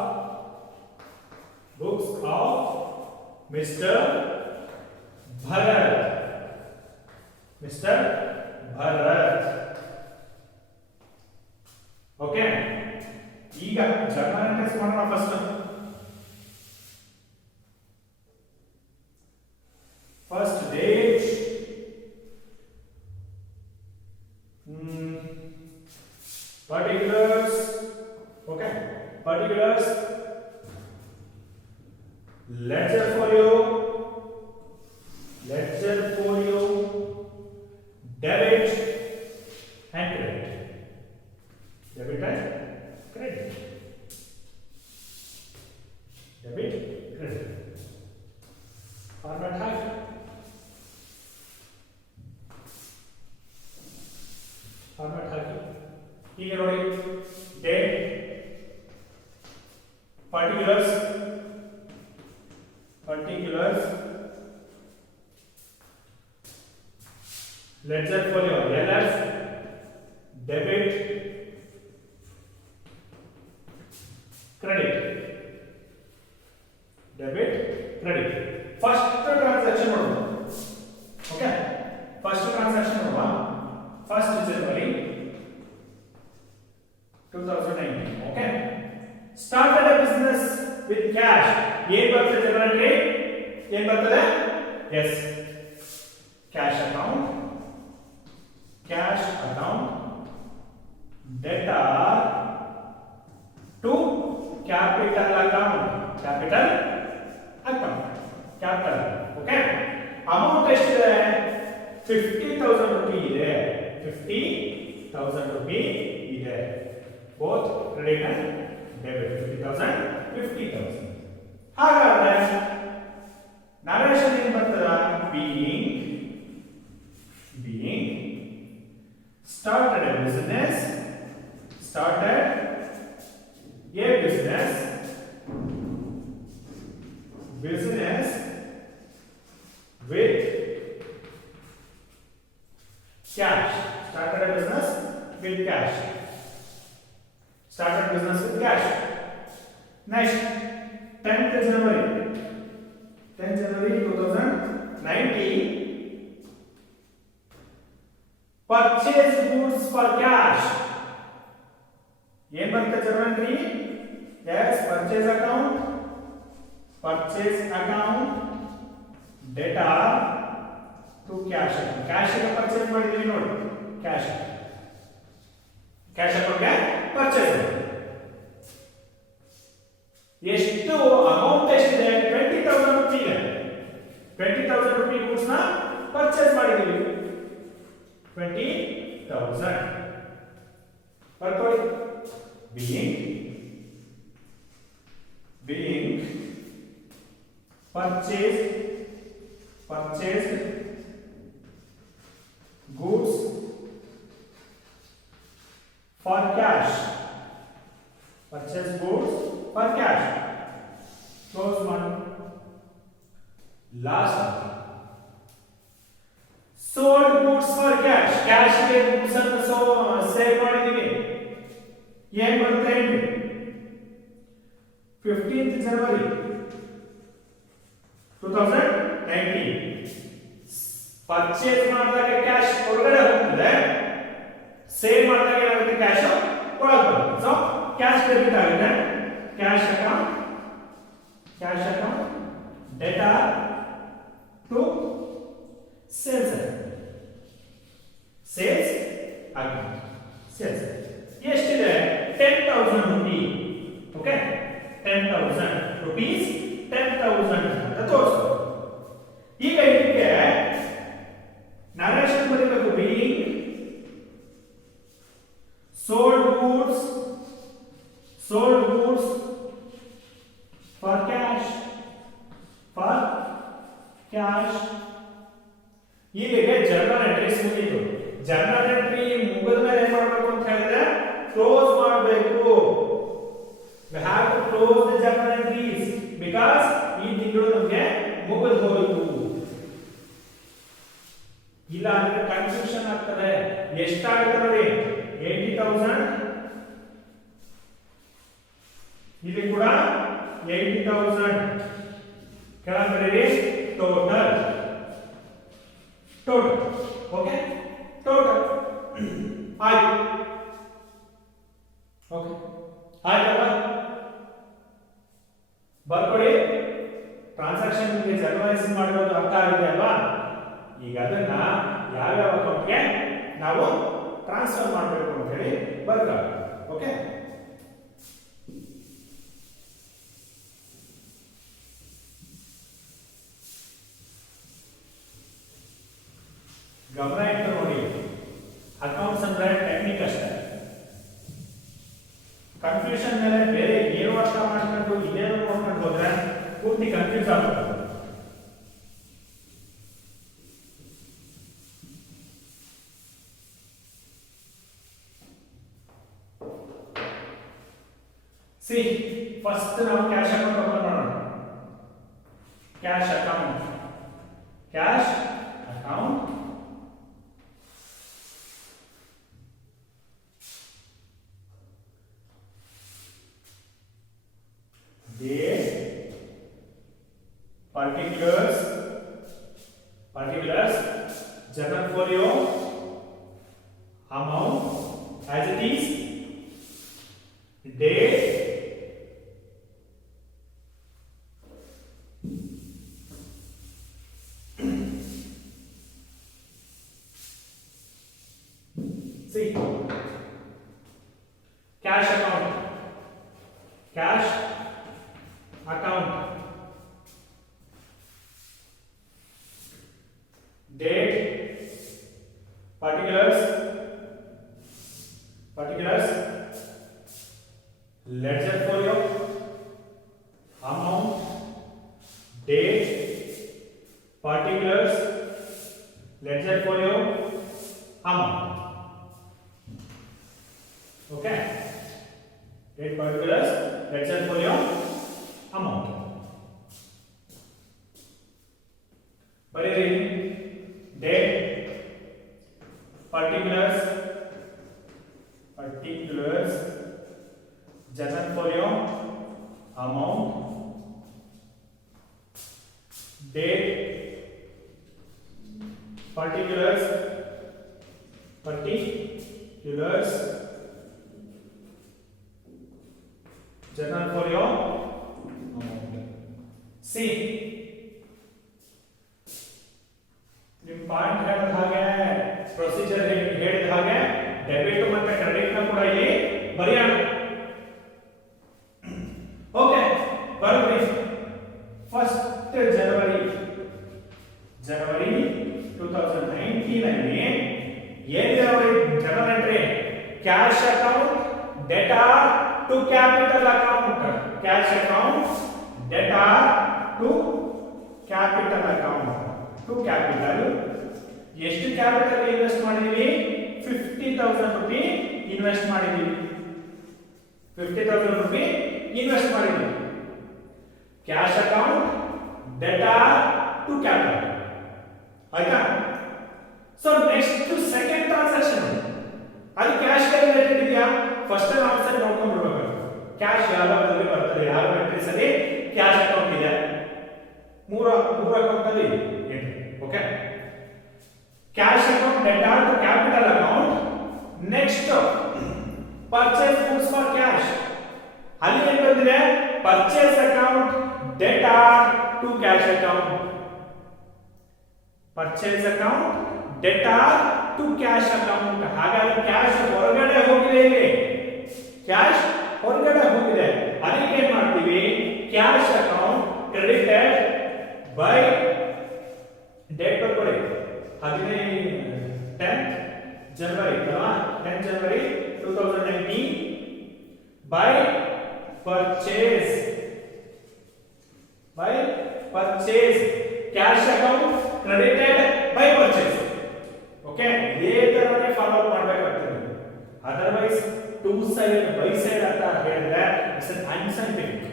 Mr. Bharat. Okay, ಈಗ ಜನರಲ್ ಎಂಟ್ರೀಸ್ ಮಾಡೋಣ. first date, particulars. Okay, particulars, ledger folio, debit and credit, debit and credit, debit credit. Format ಹಾಕಿ ಈಗ ನೋಡಿ date, particulars, ledger folio LF, debit, credit, first transaction ನೋಡೋಣ. Okay, first transaction ನೋಡುವ. First January 2019. Okay, started a business with cash. ಏನ್ ಬರ್ತದೆ journal ಏನ್ ಬರ್ತದೆ? Yes, cash account, debtor to capital account. Okay, amount ಎಷ್ಟಿದೆ? 50,000 ರೂಪಾಯಿ ಇದೆ. 50,000 ರೂಪಾಯಿ ಇದೆ. Both credit and debit. 50,000. ಹಾಗಾದ್ರೆ ನರೇಶನ್ ಏನ್ ಬರ್ತದ? being started a business with cash. Started business with cash. Next, 10th January 2019, purchase goods for cash. ಏನ್ ಬರುತ್ತೆ general? yes, purchase account, debtor to cash account. cash ಗೆ purchase ಮಾಡಿದೀವಿ ನೋಡಿ, cash account ಗೆ purchase. ಎಷ್ಟು amount ಎಷ್ಟಿದೆ? 20,000 ರೂಪಾಯಿ ಇದೆ. 20,000 ರೂಪಾಯಿ ಗೂಡ್ಸ್ ನ ಪರ್ಚೇಸ್ ಮಾಡಿದೀವಿ. 20,000 ಬರ್ಕೊಳ್ಳಿ. being purchased goods for cash. Close one. Last one. sold goods for cash. cash ಗೆ goods ಅನ್ನು ಸೇಲ್ ಮಾಡಿದೀವಿ. ಏನ್ ಬರುತ್ತೆ? 15th January 2019. ಪರ್ಚೇಸ್ ಮಾಡಿದಾಗ ಕ್ಯಾಶ್ ಹೊರಗಡೆ ಹೋಗ್ತದೆ, ಸೇಲ್ ಮಾಡಿದಾಗ ಏನಾಗುತ್ತೆ? ಕ್ಯಾಶ್ ಒಳಗೆ ಬರುತ್ತೆ. ಸೊ ಕ್ಯಾಶ್ ಡೆಬಿಟ್ ಆಗುತ್ತೆ. Cash account debtor to sales account. ಎಷ್ಟಿದೆ? 10,000 ರೂಪಾಯಿ. ಓಕೆ, 10,000 ರೂಪೀಸ್ 10,000 ಅಂತ ತೋರಿಸ್ತಾರೆ. ಈಗ ಇದಕ್ಕೆ ನರೇಶನ್ ಬರೀಬೇಕು. being sold goods for cash. ಇಲ್ಲಿಗೆ ಜರ್ನಲ್ ಎಂಟ್ರೀಸ್ ಮುಗಿತು. ಜರ್ನಲ್ ಎಂಟ್ರಿ ಮುಗಿದ ಮೇಲೆ ಏನ್ ಮಾಡಬೇಕು ಅಂತ ಹೇಳಿದ್ರೆ ಕ್ಲೋಸ್ ಮಾಡಬೇಕು. we have to close the journal entries because ಈ ತಿಂಗಳು ನಮಗೆ ಮುಗಿದು ಹೋಯಿತು. ಇಲ್ಲ ಅಂದ್ರೆ ಕನ್ಫ್ಯೂಷನ್ ಆಗ್ತದೆ. ಎಷ್ಟಾಗುತ್ತೆ ನೋಡಿ? 80,000. ಇಲ್ಲಿ ಕೂಡ 80,000. ಕೆಳಗಡೆ ಟೋಟಲ್. ಓಕೆ, ಟೋಟಲ್ ಆಯ್ತು. ಓಕೆ, ಆಯ್ತಲ್ಲ? ಬರ್ಕೊಳ್ಳಿ. ಟ್ರಾನ್ಸಾಕ್ಷನ್ ನಿಮಗೆ ಜರ್ನಲೈಸ್ ಮಾಡಿರೋದು ಅರ್ಥ ಆಗಿದೆ ಅಲ್ವಾ? ಈಗ ಅದನ್ನ ಯಾವ್ಯಾವ ಅಕೌಂಟ್ಗೆ ನಾವು ಟ್ರಾನ್ಸ್ಫರ್ ಮಾಡಬೇಕು ಅಂತ ಹೇಳಿ ಬರ್ಕೊಳ್ಳಿ. ಓಕೆ, ಗಮನ ಇಟ್ಟು ನೋಡಿ, ಅಕೌಂಟ್ಸ್ ಅಂದ್ರೆ ಟೆಕ್ನಿಕ್ ಅಷ್ಟೇ. ಕನ್ಫ್ಯೂಷನ್ ಮೇಲೆ ಬೇರೆ ಏನು ಅರ್ಥ ಮಾಡ್ಕೊಂಡು ಇನ್ನೇನು ನೋಡ್ಕೊಂಡು ಹೋದ್ರೆ ಪೂರ್ತಿ ಕನ್ಫ್ಯೂಸ್ ಆಗ್ತದೆ. ಸಿ ಫಸ್ಟ್ ನಾವು ಕ್ಯಾಶ್ ಅಕೌಂಟ್ ಓಪನ್ ಮಾಡೋಣ. Cash account, cash account, date, particulars, general folio, amount as it is, date, see, cash account, cash account, date, particulars, ledger folio, amount, date, particulars, ledger folio, amount. Okay, date, particulars, ledger folio, amount. ಬರೀರಿ date, particulars, general folio, amount, date, particulars, general folio, amount. C ನಿಮ್ಮ point ಹೇಳಿದ ಹಾಗೆ, procedure ಹೇಳಿದ ಹಾಗೆ debit ಮತ್ತೆ credit ನ ಕೂಡ ಇಲ್ಲಿ ಬರೆಯೋಣ. ಓಕೆ, ಬರೋದ್ರಿ. ಫಸ್ಟ್ ಜನವರಿ 2019 ಅಲ್ಲಿ ಏನಿದೆ journal entry, cash account debtor to capital account, cash account debtor to capital account, to capital. ಎಷ್ಟು ಕ್ಯಾಪಿಟಲ್ ಇನ್ವೆಸ್ಟ್ ಮಾಡಿದೀವಿ? 50,000 ರೂಪಿ ಇನ್ವೆಸ್ಟ್ ಮಾಡಿದೀವಿ. 50,000 ರೂಪಿ ಇನ್ವೆಸ್ಟ್ ಮಾಡಿದೀವಿ. Cash account debtor to capital, ಆಯ್ತಾ? ಸೊ ನೆಕ್ಸ್ಟ್ ಸೆಕೆಂಡ್ ಟ್ರಾನ್ಸಾಕ್ಷನ್, ಅದು cash related ಇದೆಯಾ? First ನಾವು ಸರಿ ನೋಡ್ಕೊಂಡು ಬಿಡಬೇಕು. ಕ್ಯಾಶ್ ಯಾವಾಗದಲ್ಲಿ ಬರ್ತದೆ, ಯಾವ ಎಂಟ್ರೀಸ್ ಅಲ್ಲಿ ಕ್ಯಾಶ್ ಅಕೌಂಟ್ ಇದೆ? ಮೂರು ಅಕೌಂಟ್ ಅಲ್ಲಿ ಇದೆ. Okay, cash account debtor to capital account. Next purchase goods for cash, ಅಲ್ಲಿ ಏನು ಬಂದಿದೆ? Purchase account debtor to cash account, purchase account debtor to cash account. ಹಾಗಾದ್ರೆ ಕ್ಯಾಶ್ ಹೊರಗಡೆ ಹೋಗಿದೆ, ಇಲ್ಲಿ ಕ್ಯಾಶ್ ಹೊರಗಡೆ ಹೋಗಿದೆ. ಅದಕ್ಕೆ ಏನ್ ಮಾಡ್ತೀವಿ? Cash account credited by date ಬರ್ಕೊಳ್ಳಿ, 10th January ಅಲ್ವಾ? 10th January 2019 by purchase, cash account credited by purchase. Okay, ಇದೇ ತರನೇ ಫಾಲೋ ಮಾಡಬೇಕಾಗ್ತದೆ. Otherwise two side by side ಅಂತ ಹೇಳಿದ್ರೆ ಇಟ್ಸ್ ಅನ್ಸೈಂಟಿಫಿಕ್.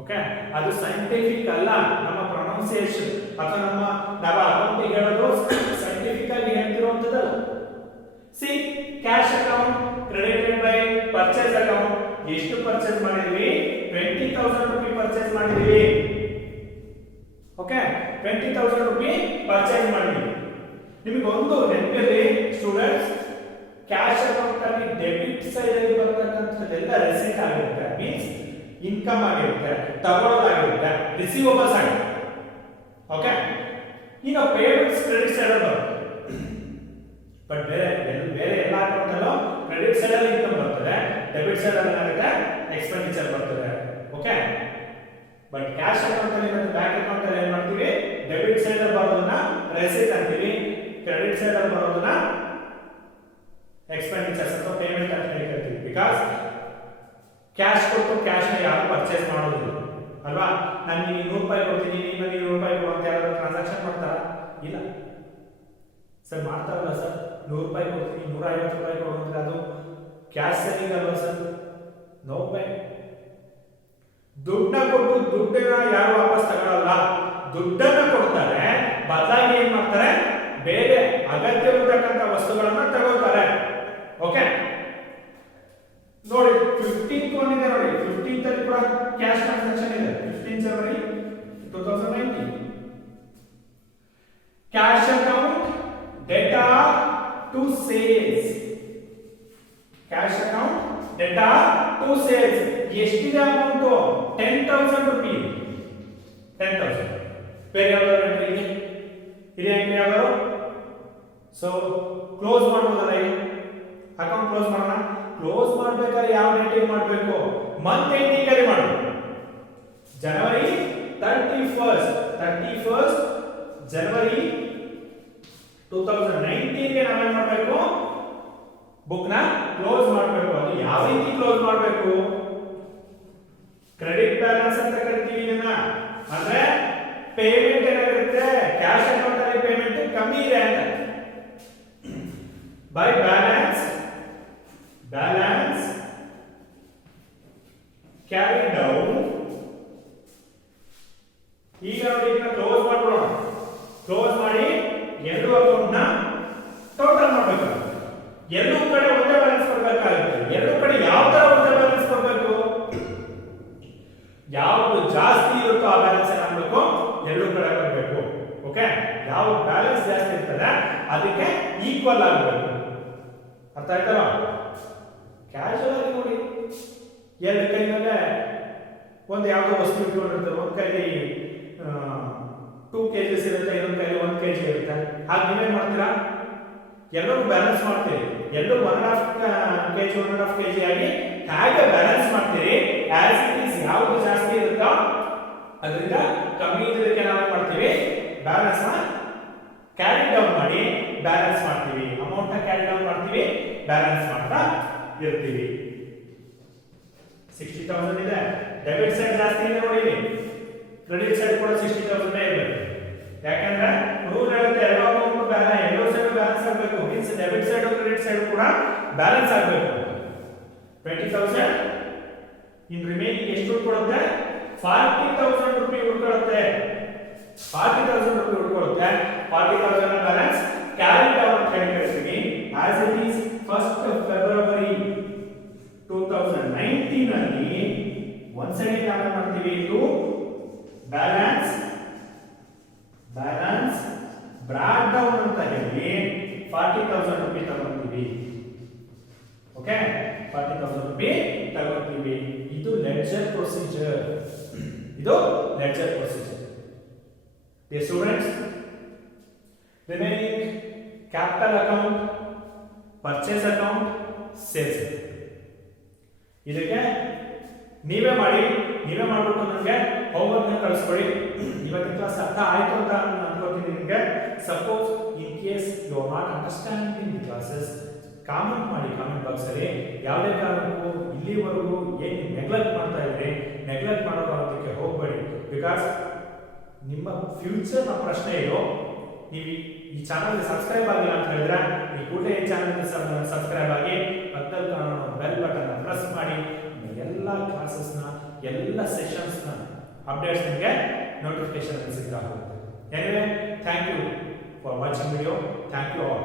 ಓಕೆ, ಅದು ಸೈಂಟಿಫಿಕ್ ಅಲ್ಲ. ನಮ್ಮ ಪ್ರೊನೌನ್ಸಿಯೇಷನ್ ಅಥವಾ ನಾವು ಅಕೌಂಟಿಂಗ್ ಹೇಳೋದು ಸೈಂಟಿಫಿಕ್ ಆಗಿ ಹೇಳ್ತಿರುವಂತದ್ದಲ್ಲ. See, cash account credited by purchase account. ಎಷ್ಟು ಪರ್ಚೇಸ್ ಮಾಡಿದ್ವಿ? 20,000 ರೂಪಿ ಪರ್ಚೇಸ್ ಮಾಡಿದ್ವಿ. ಓಕೆ, 20,000 ರೂಪಿ ಪರ್ಚೇಸ್ ಮಾಡಿದ್ವಿ. ನಿಮಗೆ ಒಂದು ನೆನಪಿರಲಿ ಸ್ಟೂಡೆಂಟ್ಸ್, ಕ್ಯಾಶ್ ಅಕೌಂಟ್ ಅಲ್ಲಿ ಡೆಬಿಟ್ ಸೈಡ್ ಅಲ್ಲಿ ಬರ್ತಕ್ಕಂಥದ್ದೆಲ್ಲ ರೆಸಿಟ್ ಆಗಿರುತ್ತೆ, ಮೀನ್ಸ್ ಇನ್ಕಮ್ ಆಗಿರುತ್ತೆ, ತಗೊಳ್ಳೋದಾಗಿರುತ್ತೆ, ರಿಸೀವಬಲ್ಸ್ ಆಗಿರುತ್ತೆ. ಓಕೆ, ಈಗ ಪೇಮೆಂಟ್ಸ್ ಕ್ರೆಡಿಟ್ ಸೈಡ್ ಅಲ್ಲಿ ಬರುತ್ತೆ. ಬಟ್ ಬೇರೆ ಎಲ್ಲ ಅಕೌಂಟ್ ಅಲ್ಲೂ ಕ್ರೆಡಿಟ್ ಸೈಡ್ ಅಲ್ಲಿ ಇನ್ಕಮ್ ಬರ್ತದೆ, ಡೆಬಿಟ್ ಸೈಡ್ ಅಲ್ಲಿ ಏನಾಗುತ್ತೆ? ಎಕ್ಸ್ಪೆಂಡಿಚರ್ ಬರ್ತದೆ. ಓಕೆ, ಬಟ್ ಕ್ಯಾಶ್ ಅಕೌಂಟ್ ಅಲ್ಲಿ ಮತ್ತು ಬ್ಯಾಂಕ್ ಅಕೌಂಟ್ ಅಲ್ಲಿ ಏನ್ ಮಾಡ್ತೀವಿ? ಡೆಬಿಟ್ ಸೈಡ್ ಅಲ್ಲಿ ಬರೋದನ್ನ ರೆಸಿಟ್ ಅಂತೀವಿ, ಕ್ರೆಡಿಟ್ ಸೈಡ್ ಅಲ್ಲಿ ಬರೋದನ್ನ ಎಕ್ಸ್ಪೆಂಡಿಚರ್ಸ್ ಅಥವಾ ಪೇಮೆಂಟ್ ಅಂತ ಹೇಳ್ತೀವಿ. ಬಿಕಾಸ್ ಕ್ಯಾಶ್ ಕೊಟ್ಟು ಕ್ಯಾಶ್ ನ ಯಾರು ಪರ್ಚೇಸ್ ಮಾಡೋದಿಲ್ಲ ಅಲ್ವಾ. ನಾನು ನಿಮಗೆ 100 ರೂಪಾಯಿ ಕೊಡ್ತೀನಿ, ನೀವು ನನಗೆ 100 ರೂಪಾಯಿ ಕೊಡು ಅಂತ ಯಾರಾದ್ರೂ ಟ್ರಾನ್ಸಾಕ್ಷನ್ ಮಾಡ್ತಾರಾ? ಇಲ್ಲ ಸರ್, ಮಾಡ್ತಾರಲ್ಲ ಸರ್. 100 ರೂಪಾಯಿ ಕೊಡ್ತೀನಿ, 150 ರೂಪಾಯಿ ಕೊಡು ಅಂದ್ರೆ ಅದು ಕ್ಯಾಶ್ ಸೆಲ್ಲಿಂಗ್ ಅಲ್ವಾ ಸರ್? No way. ದುಡ್ಡನ್ನ ಕೊಟ್ಟು ದುಡ್ಡನ್ನ ಯಾರು ವಾಪಸ್ ತಗೊಳ್ಳಲ್ಲ. ದುಡ್ಡನ್ನ ಕೊಡ್ತಾರೆ, ಬದಲಾಗಿ ಏನ್ ಮಾಡ್ತಾರೆ, ಬೇರೆ ಅಗತ್ಯವಿರತಕ್ಕಂಥ ವಸ್ತುಗಳನ್ನ ತಗೋತಾರೆ. ಓಕೆ, ನೋಡಿ 15th ಒಂದಿದೆ ನೋಡಿ. 15th ಅಲ್ಲಿ ಕೂಡ ಕ್ಯಾಶ್ ಟ್ರಾನ್ಸಾಕ್ಷನ್ ಇದೆ. 15 ಜನವರಿ 2019 cash account debtor to sales. Cash account debtor to sales ಎಷ್ಟಿದೆ ಅಮೌಂಟ್? 10,000 ರೂಪಾಯಿ. 10,000. ಬೇರೆ ಯಾವ್ದಾದ್ರು ಎಂಟ್ರಿ ಇದೆ? ಇದೆ ಎಂಟ್ರಿ ಯಾವ್ದಾದ್ರು? ಸೊ ಕ್ಲೋಸ್ ಮಾಡ್ಬೋದಲ್ಲ, ಅಕೌಂಟ್ ಕ್ಲೋಸ್ ಮಾಡೋಣ. ಕ್ಲೋಸ್ ಮಾಡ್ಬೇಕಾದ್ರೆ ಯಾವ ಡೇಟಿಗೆ ಮಾಡಬೇಕು? ಮಂತ್ ಎಂಡಿಂಗ್ ಅಲ್ಲಿ ಮಾಡಬೇಕು. ಜನವರಿ 31st ಜನವರಿ 2019 ಗೆ ನಾವೇನ್ ಮಾಡಬೇಕು? ಬುಕ್ ನ ಕ್ಲೋಸ್ ಮಾಡಬೇಕು. ಅದು ಯಾವ ರೀತಿ ಕ್ಲೋಸ್ ಮಾಡಬೇಕು? ಕ್ರೆಡಿಟ್ ಬ್ಯಾಲೆನ್ಸ್ ಅಂತ ಕರಿತೀವಿ ಇದನ್ನ. ಅಂದ್ರೆ ಪೇಮೆಂಟ್ ಏನಾಗಿರುತ್ತೆ, ಕ್ಯಾಶ್ ಅಕೌಂಟ್ ಅಲ್ಲಿ ಪೇಮೆಂಟ್ ಕಮ್ಮಿ ಇದೆ ಅಂತ. By balance carry down. ಈಗ ನೋಡಿ, ಇದನ್ನ ಕ್ಲೋಸ್ ಮಾಡೋಣ. ಕ್ಲೋಸ್ ಮಾಡಿ ಎರಡು ಅಕೌಂಟ್ ನ ಟೋಟಲ್ ಮಾಡಬೇಕು. ಎರಡೂ ಕಡೆ ಒಂದೇ ಬ್ಯಾಲೆನ್ಸ್ ಕೊಡಬೇಕಾಗುತ್ತೆ. ಎರಡೂ ಕಡೆ ಯಾವ ತರ ಒಂದೇ ಬ್ಯಾಲೆನ್ಸ್ ಕೊಡಬೇಕು? ಯಾವುದು ಜಾಸ್ತಿ ಇರುತ್ತೋ ಆ ಬ್ಯಾಲೆನ್ಸ್ ಏನಾಗಬೇಕು? ಎರಡೂ ಕಡೆ ಬರಬೇಕು. ಓಕೆ, ಯಾವ ಬ್ಯಾಲೆನ್ಸ್ ಜಾಸ್ತಿ ಇರ್ತದೆ ಅದಕ್ಕೆ ಈಕ್ವಲ್ ಆಗಬೇಕು. ಅರ್ಥ ಆಯ್ತಲ್ಲ? ಕ್ಯಾಶುವಲ್ ಆಗಿ ನೋಡಿ, ಎರಡು ಕೈ ಮೇಲೆ ಒಂದು ಯಾವುದೋ ವಸ್ತು ಇಟ್ಕೊಂಡಿರ್ತಾರೆ. ಒಂದು ಕೈಲಿ 2 kg ಇರುತ್ತೆ, ಇನ್ನೊಂದು ಕೈಲಿ 1 kg ಇರುತ್ತೆ. ಹಾಗೆ ನೀವೇನ್ ಮಾಡ್ತೀರಾ? ಎಲ್ಲರೂ ಬ್ಯಾಲೆನ್ಸ್ ಮಾಡ್ತೀರಿ. ಎಲ್ಲರೂ 1.5 kg 1.5 kg ಆಗಿ ಹೇಗೆ ಬ್ಯಾಲೆನ್ಸ್ ಮಾಡ್ತೀರಿ? ಆಸ್ ಇಟ್ ಈಸ್ ಯಾವುದು ಜಾಸ್ತಿ ಇರುತ್ತೋ ಅದರಿಂದ ಕಮ್ಮಿ ಇದ್ದಕ್ಕೆ ನಾವೇನ್ ಮಾಡ್ತೀವಿ? ಬ್ಯಾಲೆನ್ಸ್ ನ ಕ್ಯಾರಿ ಡೌನ್ ಮಾಡಿ ಬ್ಯಾಲೆನ್ಸ್ ಮಾಡ್ತೀವಿ. ಅಮೌಂಟ್ ನ ಕ್ಯಾರಿ ಡೌನ್ ಮಾಡ್ತೀವಿ, ಬ್ಯಾಲೆನ್ಸ್ ಮಾಡ್ತಾ ಇರ್ತೀವಿ. 60,000 ಇದೆ. ಡೆಬಿಟ್ ಸೈಡ್ ಜಾಸ್ತಿ ಇದೆ ನೋಡಿ ಇಲ್ಲಿ. ಕ್ರೆಡಿಟ್ ಸೈಡ್ ಕೂಡ 60,000 ಇರಬೇಕು. ಯಾಕಂದ್ರೆ ರೂಲ್ ಹೇಳುತ್ತೆ ಎರಡು ಅಮೌಂಟ್ ಬ್ಯಾಲೆನ್ಸ್, ಎರಡು ಸೈಡ್ ಬ್ಯಾಲೆನ್ಸ್ ಆಗಬೇಕು. Means debit side credit side ಕೂಡ ಬ್ಯಾಲೆನ್ಸ್ ಆಗಬೇಕು. 20,000 ಇನ್ ರಿಮೈನಿಂಗ್ ಎಷ್ಟು ಉಳ್ಕೊಳ್ಳುತ್ತೆ? 40,000 ರೂಪಾಯಿ ಉಳ್ಕೊಳ್ಳುತ್ತೆ. 40,000 ರೂಪಾಯಿ ಉಳ್ಕೊಳ್ಳುತ್ತೆ. 40,000 ಬ್ಯಾಲೆನ್ಸ್ ಕ್ಯಾರಿ ಡೌನ್ ಅಂತ ಹೇಳಿ ಕರಿತೀವಿ. As it is 1st February 2019 ಅಲ್ಲಿ ಒಂದ್ ಸೈಡ್ ನಾವು ಮಾಡ್ತೀವಿ, ಇದು ಬ್ಯಾಲೆನ್ಸ್ ಬ್ರಾಡ್ ಡೌನ್ ಅಂತ ಹೇಳಿ 40,000 ರೂಪಾಯಿ ತಗೊಳ್ತೀವಿ. ಓಕೆ, 40,000 ರೂಪಾಯಿ ತಗೊಳ್ತೀವಿ. ಇದು ledger procedure. Dear students, remaining capital account, purchase account, sales. ಇದಕ್ಕೆ ನೀವೇ ಮಾಡ್ಬಿಟ್ಟು ನನಗೆ ಹೋಮ್ವರ್ಕ್ ನ ಕಳಿಸ್ಕೊಡಿ. ಇವತ್ತಿನ ಕ್ಲಾಸ್ ಅರ್ಥ ಆಯ್ತು ಅಂತ ಅನ್ಕೋತೀನಿ ನಿಮಗೆ. Suppose in case you are not understanding the classes, comment ಮಾಡಿ ಕಾಮೆಂಟ್ ಬಾಕ್ಸ್ ಅಲ್ಲಿ. ಯಾವುದೇ ಕಾರಣಕ್ಕೂ ಇಲ್ಲಿವರೆಗೂ ಏನು ನೆಗ್ಲೆಕ್ಟ್ ಮಾಡ್ತಾ ಇದ್ರಿ, ನೆಗ್ಲೆಕ್ಟ್ ಮಾಡೋದಕ್ಕೆ ಹೋಗಬೇಡಿ. ಬಿಕಾಸ್ ನಿಮ್ಮ ಫ್ಯೂಚರ್ ನ ಪ್ರಶ್ನೆ ಇದು. ನೀವು ಈ ಚಾನಲ್ ಸಬ್ಸ್ಕ್ರೈಬ್ ಆಗಿಲ್ಲ ಅಂತ ಹೇಳಿದ್ರೆ ಈ ಕೂಡಲೇ ಈ ಚಾನಲ್ ಸಬ್ಸ್ಕ್ರೈಬ್ ಆಗಿ ಪಕ್ಕದಲ್ಲಿ ಕಾಣೋ ಬೆಲ್ ಬಟನ್ ಪ್ರೆಸ್ ಮಾಡಿ. ಎಲ್ಲ ಕ್ಲಾಸಸ್ ನ ಎಲ್ಲ ಸೆಷನ್ಸ್ ನ ಅಪ್ಡೇಟ್ಸ್ ನಿಮಗೆ ನೋಟಿಫಿಕೇಶನ್ ಸಿಗ್ತಾ ಹೋಗುತ್ತೆ. Anyway, thank you for watching video. Thank you all.